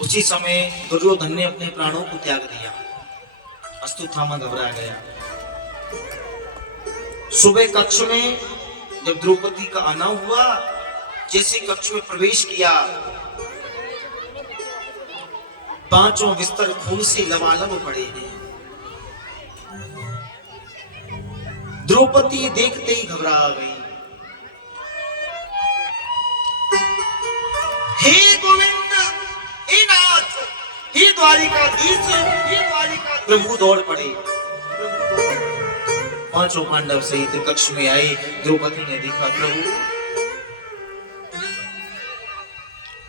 उसी समय दुर्योधन ने अपने प्राणों को त्याग दिया। अस्तुत्थामा घबरा गया। सुबह कक्ष में जब द्रौपदी का आना हुआ, जैसे कक्ष में प्रवेश किया, पांचों बिस्तर खून से लबालब पड़े हैं। द्रौपदी देखते ही घबरा गई। हे गोविंद, हे नाथ, हे द्वारिकाधीश, हे द्वारिका प्रभु दौड़ पड़े। पांचों पांडव सहित कक्ष में आए। द्रौपदी ने देखा,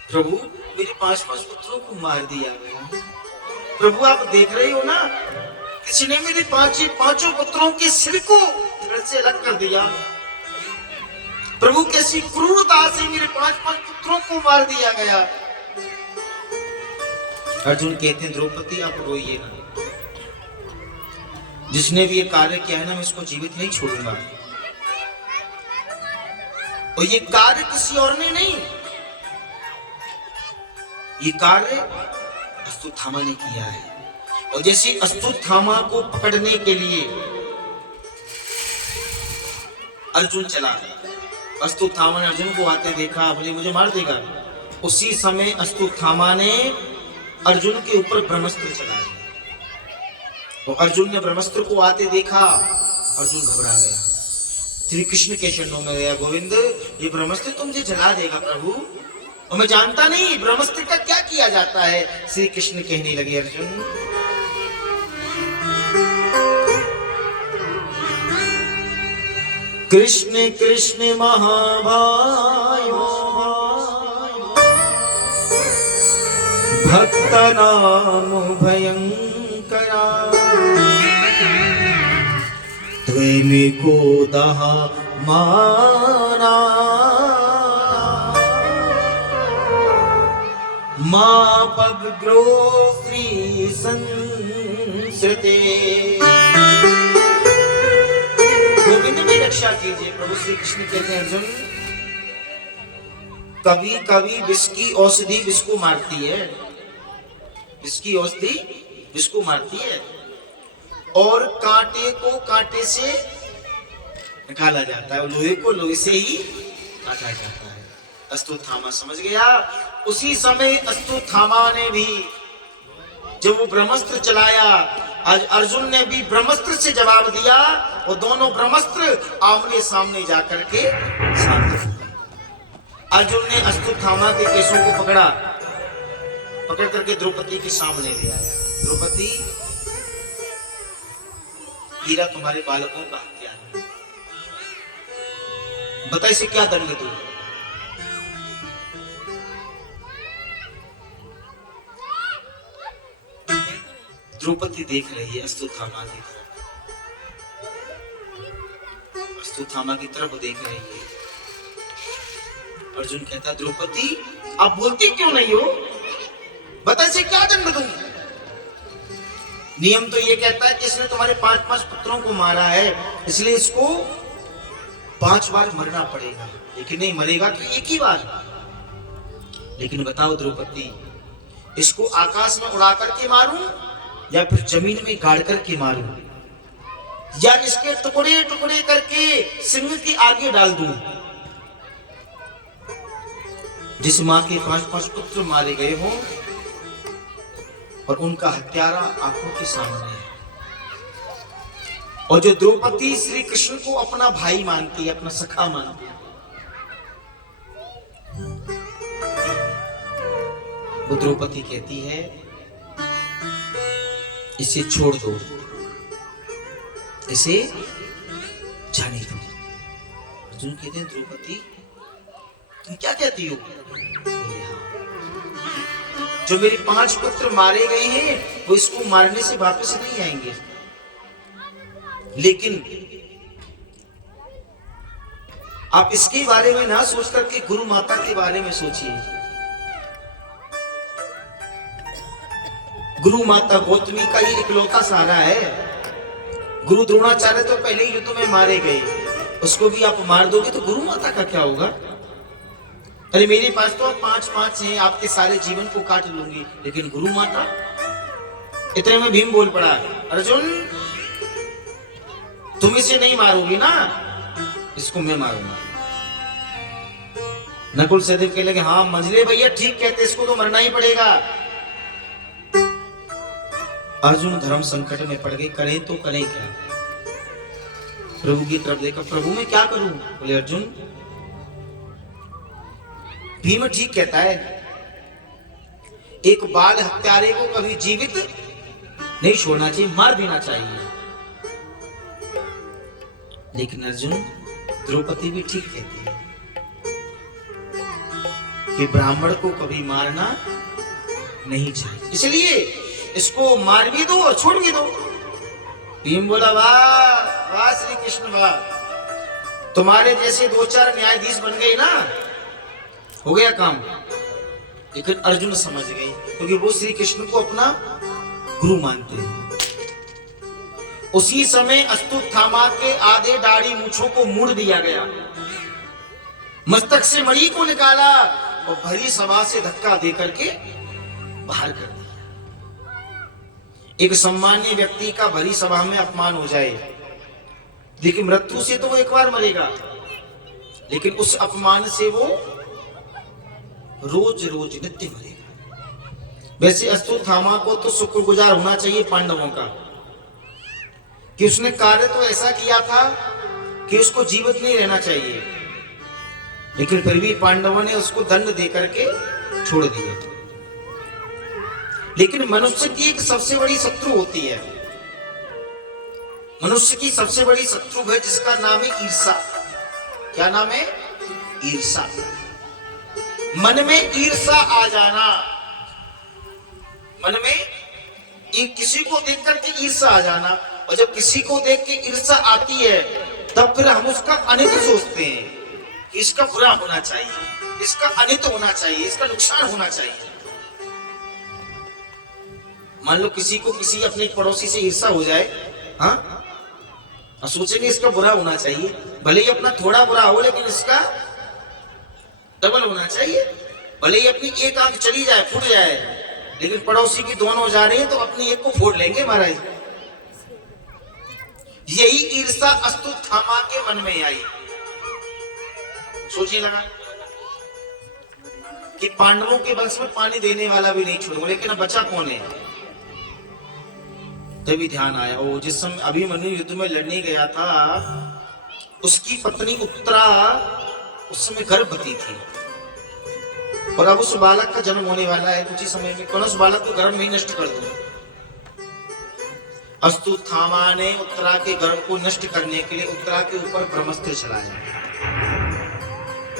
प्रभु मेरे 5 पुत्रों को मार दिया गया। प्रभु आप देख रहे हो ना, किसी ने मेरे पांचों पुत्रों के सिर को धड़ से अलग कर दिया। प्रभु कैसी क्रूरता से मेरे पांच पुत्रों को मार दिया गया। अर्जुन कहते हैं द्रौपदी आप रोइए ना, जिसने भी ये कार्य किया है ना मैं इसको जीवित नहीं छोड़ूंगा। और ये कार्य किसी और ने नहीं, ये कार्य अश्वत्थामा ने किया है। और जैसे अश्वत्थामा को पकड़ने के लिए अर्जुन चला, अश्वत्थामा ने अर्जुन को आते देखा, बोले मुझे मार देगा। उसी समय अश्वत्थामा ने अर्जुन के ऊपर ब्रह्मास्त्र चला दिया। तो अर्जुन ने ब्रह्मास्त्र को आते देखा, अर्जुन घबरा गया, श्री कृष्ण के चरणों में गया, गोविंद ये ब्रह्मास्त्र तो मुझे जला देगा प्रभु, और मैं जानता नहीं ब्रह्मास्त्र का क्या किया जाता है। श्री कृष्ण कहने लगे अर्जुन कृष्ण कृष्ण महाभायो भक्त नाम भयंकरा त्वमेको दहा माना मां पग्रो श्री संसृते। गोविंद की रक्षा कीजिए। प्रभु श्री कृष्ण कहते हैं अर्जुन कभी कभी विष की औषधि विष को मारती है, विष की औषधि विष को मारती है, और कांटे को कांटे से निकाला जाता है, और लोहे को लोहे से ही काटा जाता है। अश्वत्थामा समझ गया। उसी समय अश्वत्थामा ने भी जब वो ब्रह्मास्त्र चलाया, आज अर्जुन ने भी ब्रह्मास्त्र से जवाब दिया, और दोनों ब्रह्मास्त्र आमने सामने जाकर के शांत हुए। अर्जुन ने अश्वत्थामा के केशों को पकड़ा, पकड़ करके द्रौपदी के सामने ले आया। द्रौपदी हीरा तुम्हारे बालकों का हत्या है, बता इसे क्या दंड दूं? द्रौपदी देख रही है अश्वत्थामा की तरफ, अश्वत्थामा की तरफ देख रही है। अर्जुन कहता द्रौपदी आप बोलती क्यों नहीं हो, बता इसे क्या दंड दूं? नियम तो ये कहता है कि इसने तुम्हारे 5 पुत्रों को मारा है, इसलिए इसको 5 बार मरना पड़ेगा, लेकिन नहीं मरेगा तो एक ही बार। लेकिन बताओ द्रौपदी इसको आकाश में उड़ा करके मारूं या फिर जमीन में गाड़ करके मारूं, या इसके टुकड़े टुकड़े करके सिंह के आगे डाल दूं? जिस मां के 5 पुत्र मारे गए हों और उनका हत्यारा आंखों के सामने है, और जो द्रौपदी श्री कृष्ण को अपना भाई मानती है, अपना सखा मानती है, वो द्रौपदी कहती है इसे छोड़ दो, इसे जाने दो। अर्जुन कहते हैं द्रौपदी तुम क्या कहती हो? जो मेरे 5 पुत्र मारे गए हैं वो इसको मारने से वापस नहीं आएंगे, लेकिन आप इसके बारे में ना सोच करके गुरु माता के बारे में सोचिए। गुरु माता गौतमी का ही इकलौता सहारा है। गुरु द्रोणाचार्य तो पहले ही युद्ध में मारे गए, उसको भी आप मार दोगे तो गुरु माता का क्या होगा? अरे मेरे पास तो 5 हैं, आपके सारे जीवन को काट लूंगी, लेकिन गुरु माता। इतने में भीम बोल पड़ा अर्जुन तुम इसे नहीं मारोगी ना, इसको मैं मारूंगा। नकुल सहदेव कहने लगे हाँ मंझले भैया ठीक कहते, इसको तो मरना ही पड़ेगा। अर्जुन धर्म संकट में पड़ गए, करें तो करें क्या? प्रभु की तरफ देखा, प्रभु मैं क्या करूं? बोले अर्जुन भीम ठीक कहता है, एक बाल हत्यारे को कभी जीवित नहीं छोड़ना चाहिए, मार देना चाहिए। लेकिन अर्जुन द्रौपदी भी ठीक कहती है कि ब्राह्मण को कभी मारना नहीं चाहिए, इसलिए इसको मार भी दो और छोड़ भी दो। भीम बोला वाह वाह श्री कृष्ण वाह, तुम्हारे जैसे 2-4 न्यायाधीश बन गए ना, हो गया काम। लेकिन अर्जुन समझ गए, क्योंकि वो श्री कृष्ण को अपना गुरु मानते हैं। उसी समय अश्वत्थामा के आधे दाढ़ी मूछों को मोड़ दिया गया, मस्तक से मणि को निकाला और भरी सभा से धक्का देकर के बाहर कर दिया। एक सम्मान्य व्यक्ति का भरी सभा में अपमान हो जाए, लेकिन मृत्यु से तो वो एक बार मरेगा, लेकिन उस अपमान से वो रोज रोज नित्य मरेगा। वैसे अश्वत्थामा को तो शुक्रगुजार होना चाहिए पांडवों का, कि उसने कार्य तो ऐसा किया था कि उसको जीवित नहीं रहना चाहिए, लेकिन फिर भी पांडवों ने उसको दंड देकर के छोड़ दिया। लेकिन मनुष्य की एक सबसे बड़ी शत्रु होती है, मनुष्य की सबसे बड़ी शत्रु है जिसका नाम है ईर्षा। क्या नाम है? ईर्षा। मन में ईर्षा आ जाना, मन में किसी को देख करके ईर्षा आ जाना, और जब किसी को देख के ईर्षा आती है तब फिर हम उसका अनित सोचते हैं कि इसका बुरा होना चाहिए, इसका अनित होना चाहिए, इसका नुकसान होना चाहिए। मान लो किसी को किसी अपने पड़ोसी से ईर्षा हो जाए, हाँ, और सोचेंगे इसका बुरा होना चाहिए, भले ही अपना थोड़ा बुरा हो लेकिन इसका डबल होना चाहिए। भले ही अपनी एक आंख चली जाए, फूट जाए, लेकिन पड़ोसी की दोनों जा रही है तो अपनी एक को फोड़ लेंगे महाराज। यही ईर्षा अश्वत्थामा के मन में आई। सोचिए लगा कि पांडवों के वंश में पानी देने वाला भी नहीं छोड़ूंगा, लेकिन अब बचा कौन है? तभी ध्यान आया, वो जिस समय अभिमन्यु युद्ध में लड़ने गया था, उसकी पत्नी उत्तरा उस समय गर्भवती थी, और अब उस बालक का जन्म होने वाला है कुछ ही समय में। कौन उस बालक को गर्भ में ही नष्ट कर दूं? अश्वत्थामा ने उत्तरा के गर्भ को नष्ट करने के लिए उत्तरा के ऊपर ब्रह्मास्त्र चलाया,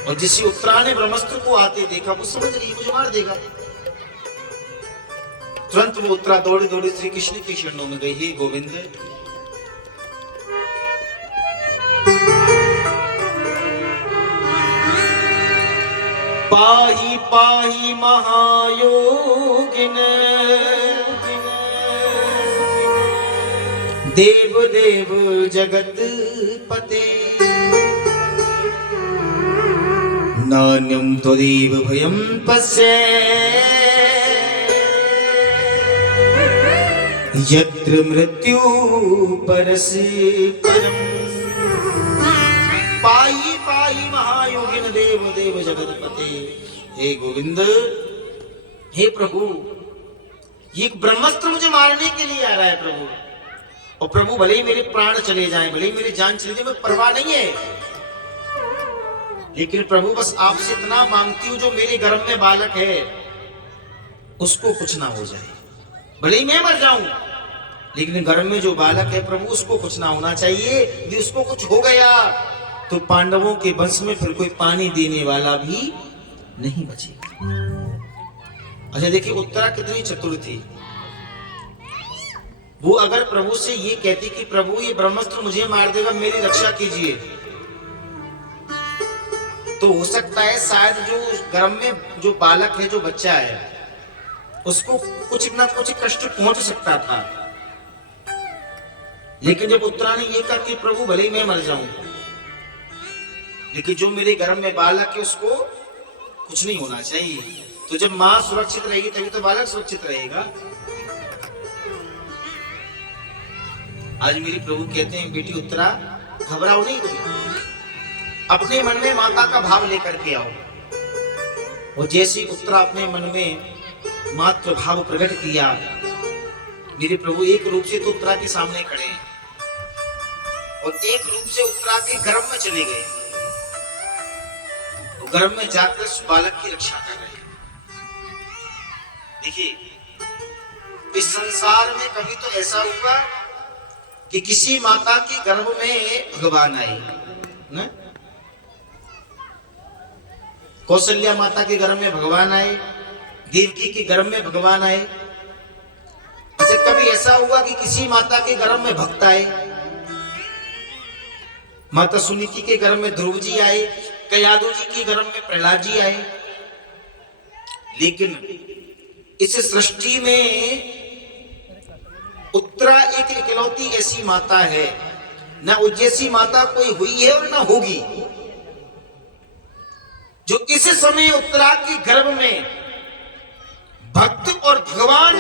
और जिस उत्तरा ने ब्रह्मास्त्र को आते देखा वो समझ रही मुझे मार देगा। तुरंत वो उत्तरा दौड़ी दौड़ी श्री कृष्ण के चरणों में गई, हे गोविंद, पाहि पाहि महायोगिन, देव देव जगत पते, नान्यं त्वदेव भयं पश्ये, यत्र मृत्यु परस्परम्। पाहि पाहि महायोगिन देव देव जगत पते। हे गोविंद, हे प्रभु, ये ब्रह्मास्त्र मुझे मारने के लिए आ रहा है प्रभु, और प्रभु भले ही मेरे प्राण चले जाएं, भले ही मेरी जान चले जाए, मैं परवाह नहीं है, लेकिन प्रभु बस आपसे इतना मांगती हूं, जो मेरे गर्भ में बालक है उसको कुछ ना हो जाए। भले ही मैं मर जाऊं, लेकिन गर्भ में जो बालक है प्रभु उसको कुछ ना होना चाहिए। यदि उसको कुछ हो गया तो पांडवों के वंश में फिर कोई पानी देने वाला भी नहीं बचेगा। अच्छा देखिए उत्तरा कितनी चतुर थी। वो अगर प्रभु से ये कहती कि प्रभु ये ब्रह्मास्त्र मुझे मार देगा, मेरी रक्षा कीजिए, तो हो सकता है शायद जो गर्भ में जो बालक है, जो बच्चा है, उसको कुछ ना कुछ कष्ट पहुंच सकता था। लेकिन जब उत्तरा ने ये कहा कि प्रभु भले ही मैं मर जाऊं, लेकिन जो मेरे गर्भ में बालक है उसको कुछ नहीं होना चाहिए, तो जब मां सुरक्षित रहेगी तभी तो बालक सुरक्षित रहेगा। आज मेरे प्रभु कहते हैं, बेटी उत्तरा घबराओ नहीं, तुम अपने मन में माता का भाव लेकर के आओ। और जैसे उत्तरा अपने मन में मातृ भाव प्रकट किया, मेरे प्रभु एक रूप से तो उत्तरा के सामने खड़े हैं, और एक रूप से उत्तरा के गर्भ में चले गए, तो गर्भ में जाकर उस बालक की रक्षा कर रहे हैं। देखिए इस संसार में कभी तो ऐसा हुआ कि किसी माता के गर्भ में भगवान आए ना, कौशल्या माता के गर्भ में भगवान आए, देवकी के गर्भ में भगवान आए, अच्छा, कभी ऐसा हुआ कि किसी माता के गर्भ में भक्त आए? माता सुनीति के गर्भ में ध्रुव जी आए, कयादू जी के गर्भ में प्रहलाद जी आए। लेकिन इस सृष्टि में उत्तरा एक इकलौती ऐसी माता है, ना उस जैसी माता कोई हुई है और ना होगी, जो इस समय उत्तरा के गर्भ में भक्त और भगवान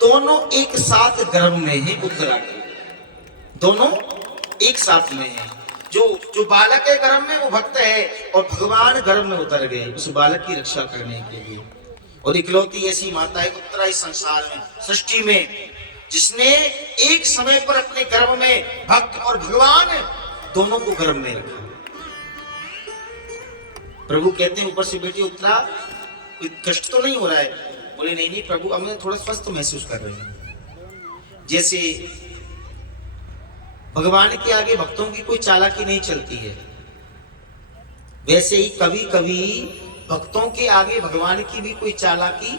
दोनों एक साथ गर्भ में है। उत्तरा के दोनों एक साथ में है। जो बालक है गर्भ में वो भक्त है, और भगवान गर्भ में उतर गए उस बालक की रक्षा करने के लिए। और इकलौती ऐसी माता है उत्तरा इस संसार में, सृष्टि में, जिसने एक समय पर अपने गर्भ में भक्त और भगवान दोनों को गर्भ में रखा। प्रभु कहते हैं ऊपर से, बेटी उत्तरा कोई कष्ट तो नहीं हो रहा है? बोले नहीं नहीं प्रभु, अब मैं थोड़ा स्वस्थ महसूस कर रही हूं। जैसे भगवान के आगे भक्तों की कोई चालाकी नहीं चलती है, वैसे ही कभी कभी भक्तों के आगे भगवान की भी कोई चालाकी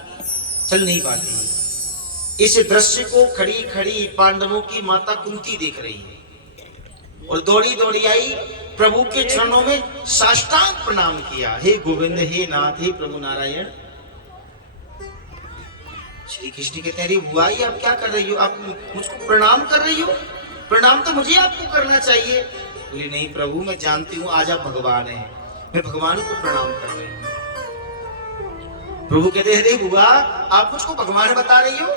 चल नहीं पाती है। इस दृश्य को खड़ी खड़ी पांडवों की माता कुंती देख रही है और दौड़ी दौड़ी आई, प्रभु के चरणों में साष्टांग प्रणाम किया। हे गोविंद, हे नाथ, हे प्रभु नारायण। श्री कृष्ण कहते हैं, बुआ ये आप क्या कर रही हो? आप मुझको प्रणाम कर रही हो? प्रणाम तो मुझे आपको करना चाहिए। बोली नहीं प्रभु, मैं जानती हूँ आज आप भगवान हैं, मैं भगवान को प्रणाम कर रही हूँ। प्रभु कहते हैं, बुआ आप मुझको भगवान बता रही हो?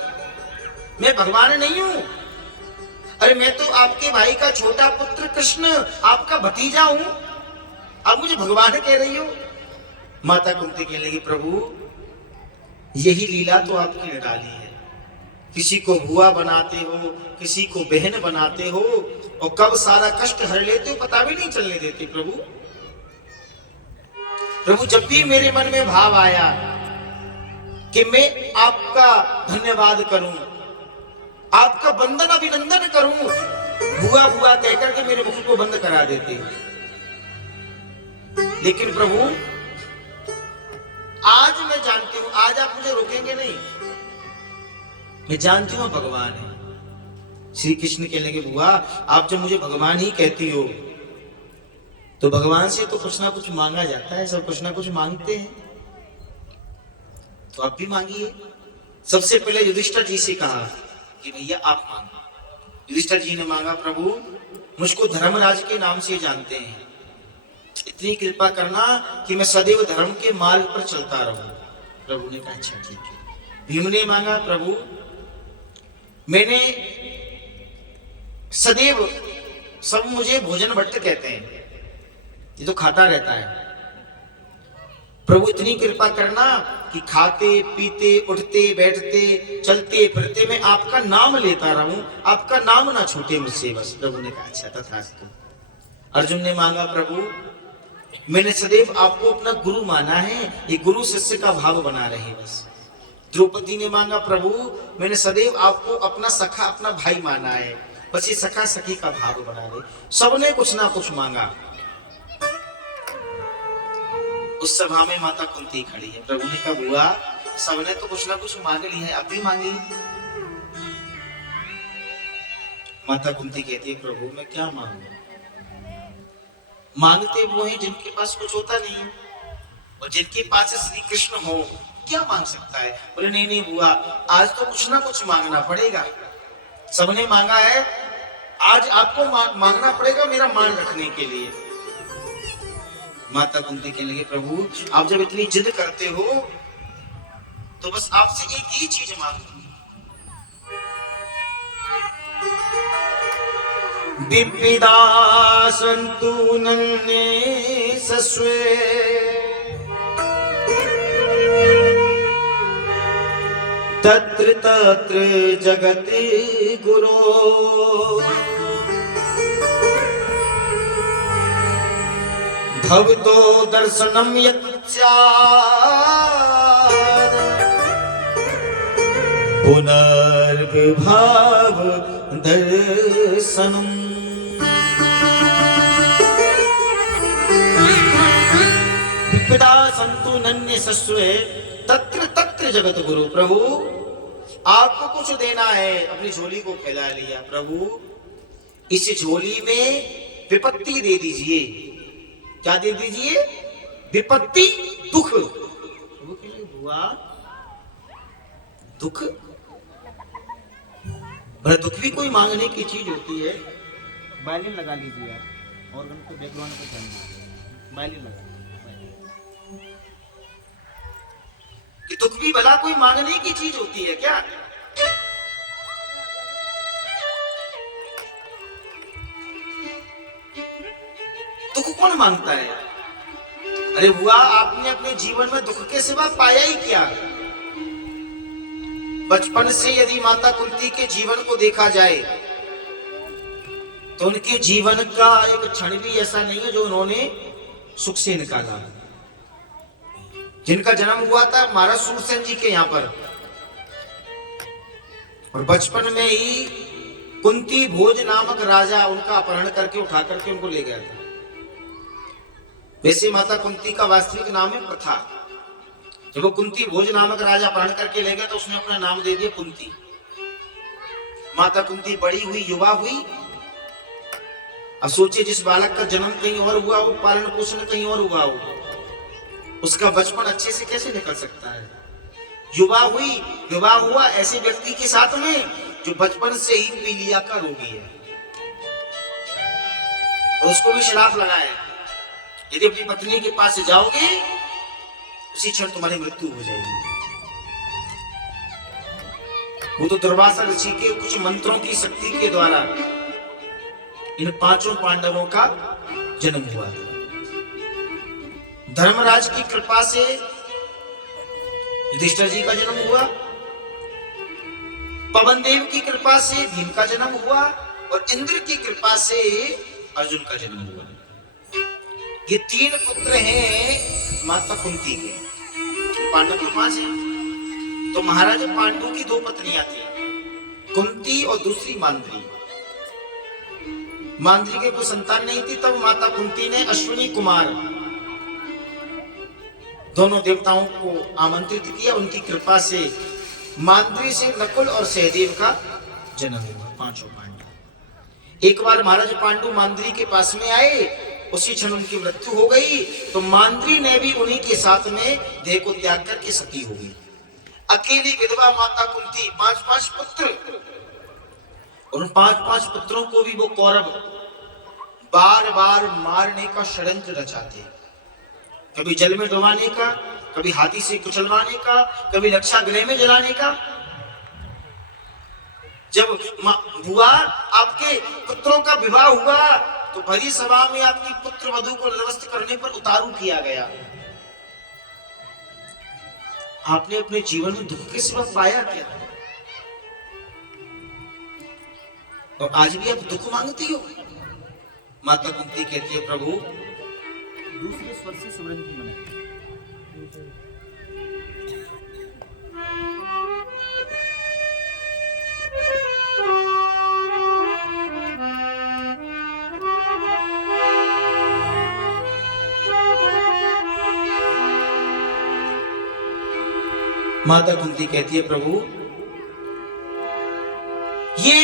मैं भगवान नहीं हूं। अरे मैं तो आपके भाई का छोटा पुत्र कृष्ण, आपका भतीजा हूं, आप मुझे भगवान कह रही हो? माता कुंती कहने लगी, प्रभु यही लीला तो आपकी निराली है। किसी को बुआ बनाते हो, किसी को बहन बनाते हो, और कब सारा कष्ट हर लेते हो पता भी नहीं चलने देते। प्रभु जब भी मेरे मन में भाव आया कि मैं आपका धन्यवाद करूं, आपका वंदन अभिनंदन करूं, बुआ बुआ कहकर के मेरे मुख को बंद करा देते। लेकिन प्रभु आज मैं जानती हूं, आज आप मुझे रोकेंगे नहीं, मैं जानती हूं भगवान है। श्री कृष्ण कहने के, बुआ आप जब मुझे भगवान ही कहती हो तो भगवान से तो कुछ ना कुछ मांगा जाता है, सब कुछ ना कुछ मांगते हैं, तो आप भी मांगिए। सबसे पहले युधिष्ठिर जी से कहा कि भैया आप मांगो। युधिष्ठिर जी ने मांगा, प्रभु मुझको धर्मराज के नाम से जानते हैं, इतनी कृपा करना कि मैं सदैव धर्म के मार्ग पर चलता रहूं। प्रभु ने कहा अच्छा ठीक है। भीम ने मांगा, प्रभु मैंने सदैव, सब मुझे भोजन भट्ट कहते हैं, ये तो खाता रहता है, प्रभु इतनी कृपा करना कि खाते पीते उठते बैठते चलते फिरते मैं आपका नाम लेता रहूं, आपका नाम ना छूटे मुझसे बस। प्रभु ने कहा अच्छा तथास्तु। अर्जुन ने मांगा, प्रभु मैंने सदैव आपको अपना गुरु माना है, ये गुरु शिष्य का भाव बना रहे बस। द्रौपदी ने मांगा, प्रभु मैंने सदैव आपको अपना सखा अपना भाई माना है, बस ये सखा सखी का भाव बना रहे। सबने कुछ ना कुछ मांगा। उस सभा में माता कुंती खड़ी है। प्रभु ने कहा, बुआ सबने तो कुछ ना कुछ मांग लिया है, अब भी मांगी। माता कुंती कहती है, प्रभु मैं क्या मांगू? मांगते वो हैं जिनके पास कुछ होता नहीं है, और जिनके पास श्री कृष्ण हो क्या मांग सकता है? बोले नहीं नहीं बुआ, आज तो कुछ ना कुछ मांगना पड़ेगा। सबने मांगा है, आज आपको मांगना पड़ेगा मेरा मान रखने के लिए। माता कुंती कहने लगे, प्रभु आप जब इतनी जिद करते हो तो बस आपसे एक ही चीज मांगू। विपिदा सन्तु नन्हे सस्वे तत्र तत्र जगति गुरो भवतो दर्शनम यत् स्यात् पुनर्विभाव दर्शनम। विपिदा सन्तु नन्हे सस्वे तत्र तत्र जगत गुरु। प्रभु आपको कुछ देना है, अपनी झोली को फैला लिया। प्रभु इस झोली में विपत्ति दे दीजिए। क्या दे दीजिए? विपत्ति, दुख। प्रभु के लिए हुआ दुख। बड़ा दुख भी कोई मांगने की चीज होती है। वायलिन लगा लीजिए आप, ऑर्गन को बैकग्राउंड पे ध्यान दीजिए, वायलिन लगा लीजिए। कि दुख भी भला कोई मांगने की चीज होती है क्या? दुख कौन मांगता है? अरे हुआ, आपने अपने जीवन में दुख के सिवा पाया ही क्या? बचपन से यदि माता कुंती के जीवन को देखा जाए तो उनके जीवन का एक क्षण भी ऐसा नहीं है जो उन्होंने सुख से निकाला। जिनका जन्म हुआ था महाराज सूरसेन जी के यहाँ पर, और बचपन में ही कुंती भोज नामक राजा उनका अपहरण करके उठा करके उनको ले गया था। वैसे माता कुंती का वास्तविक नाम है प्रथा। जब वो कुंती भोज नामक राजा अपहरण करके ले गया तो उसने अपना नाम दे दिया कुंती। माता कुंती बड़ी हुई, युवा हुई। अब सोचिए, जिस बालक का जन्म कहीं और हुआ हो, पालन पोषण कहीं और हुआ हो, उसका बचपन अच्छे से कैसे निकल सकता है? युवा हुई, विवाह हुआ ऐसे व्यक्ति के साथ में जो बचपन से ही पीलिया का रोगी है, और उसको भी श्राप लगाया, यदि अपनी पत्नी के पास जाओगे उसी क्षण तुम्हारी मृत्यु हो जाएगी। वो तो दुर्वासा ऋषि के कुछ मंत्रों की शक्ति के द्वारा इन पांचों पांडवों का जन्म हुआ था। धर्मराज की कृपा से युधिष्ठिर जी का जन्म हुआ, पवन देव की कृपा से भीम का जन्म हुआ, और इंद्र की कृपा से अर्जुन का जन्म हुआ। ये तीन पुत्र हैं माता कुंती के। पांडव के पास है तो महाराज पांडु की दो पत्नियां थी, कुंती और दूसरी मांद्री। मांद्री के कोई संतान नहीं थी, तब माता कुंती ने अश्विनी कुमार दोनों देवताओं को आमंत्रित किया। उनकी कृपा से मांद्री से नकुल और सहदेव का जन्म हुआ, पांचों पांडव। एक बार महाराज पांडु मांद्री के पास में आए, उसी क्षण उनकी मृत्यु हो गई, तो मांद्री ने भी उन्हीं के साथ में देह को त्याग करके सती हो गई। अकेली विधवा माता कुंती, 5-5 पुत्र, और उन 5-5 पुत्रों को भी वो कौरव बार बार मारने का षड्यंत्र रचाते। कभी जल में डुबाने का, कभी हाथी से कुचलवाने का, कभी रक्षा गृह में जलाने का। जब बुआ आपके पुत्रों का विवाह हुआ तो भरी सभा में आपकी पुत्र वधू को निर्वस्त्र करने पर उतारू किया गया। आपने अपने जीवन में दुख के सिवा पाया क्या? और आज भी आप दुख मांगती हो? माता कुंती कहती है, प्रभु दूसरे स्वर से सिमरन की मनाई। माता कुंती कहती है, प्रभु ये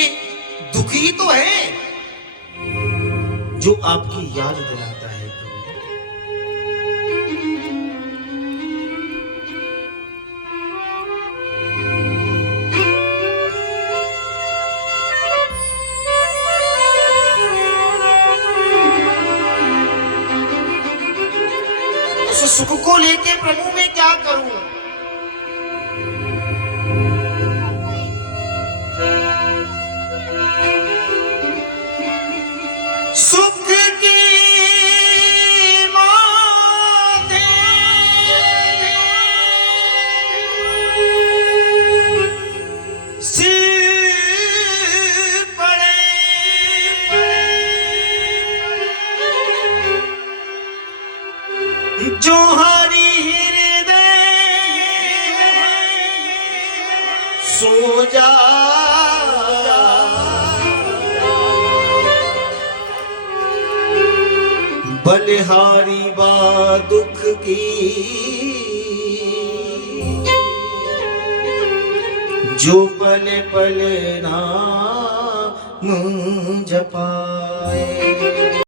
दुख ही तो है जो आपकी याद दिलाता है। तो सुख को लेके प्रभु मैं क्या करूं? सुख की माते सिर पड़े, जो हरि हृदय सो जा, बलिहारी बा दुख की, जो पले पले नाम जपाए।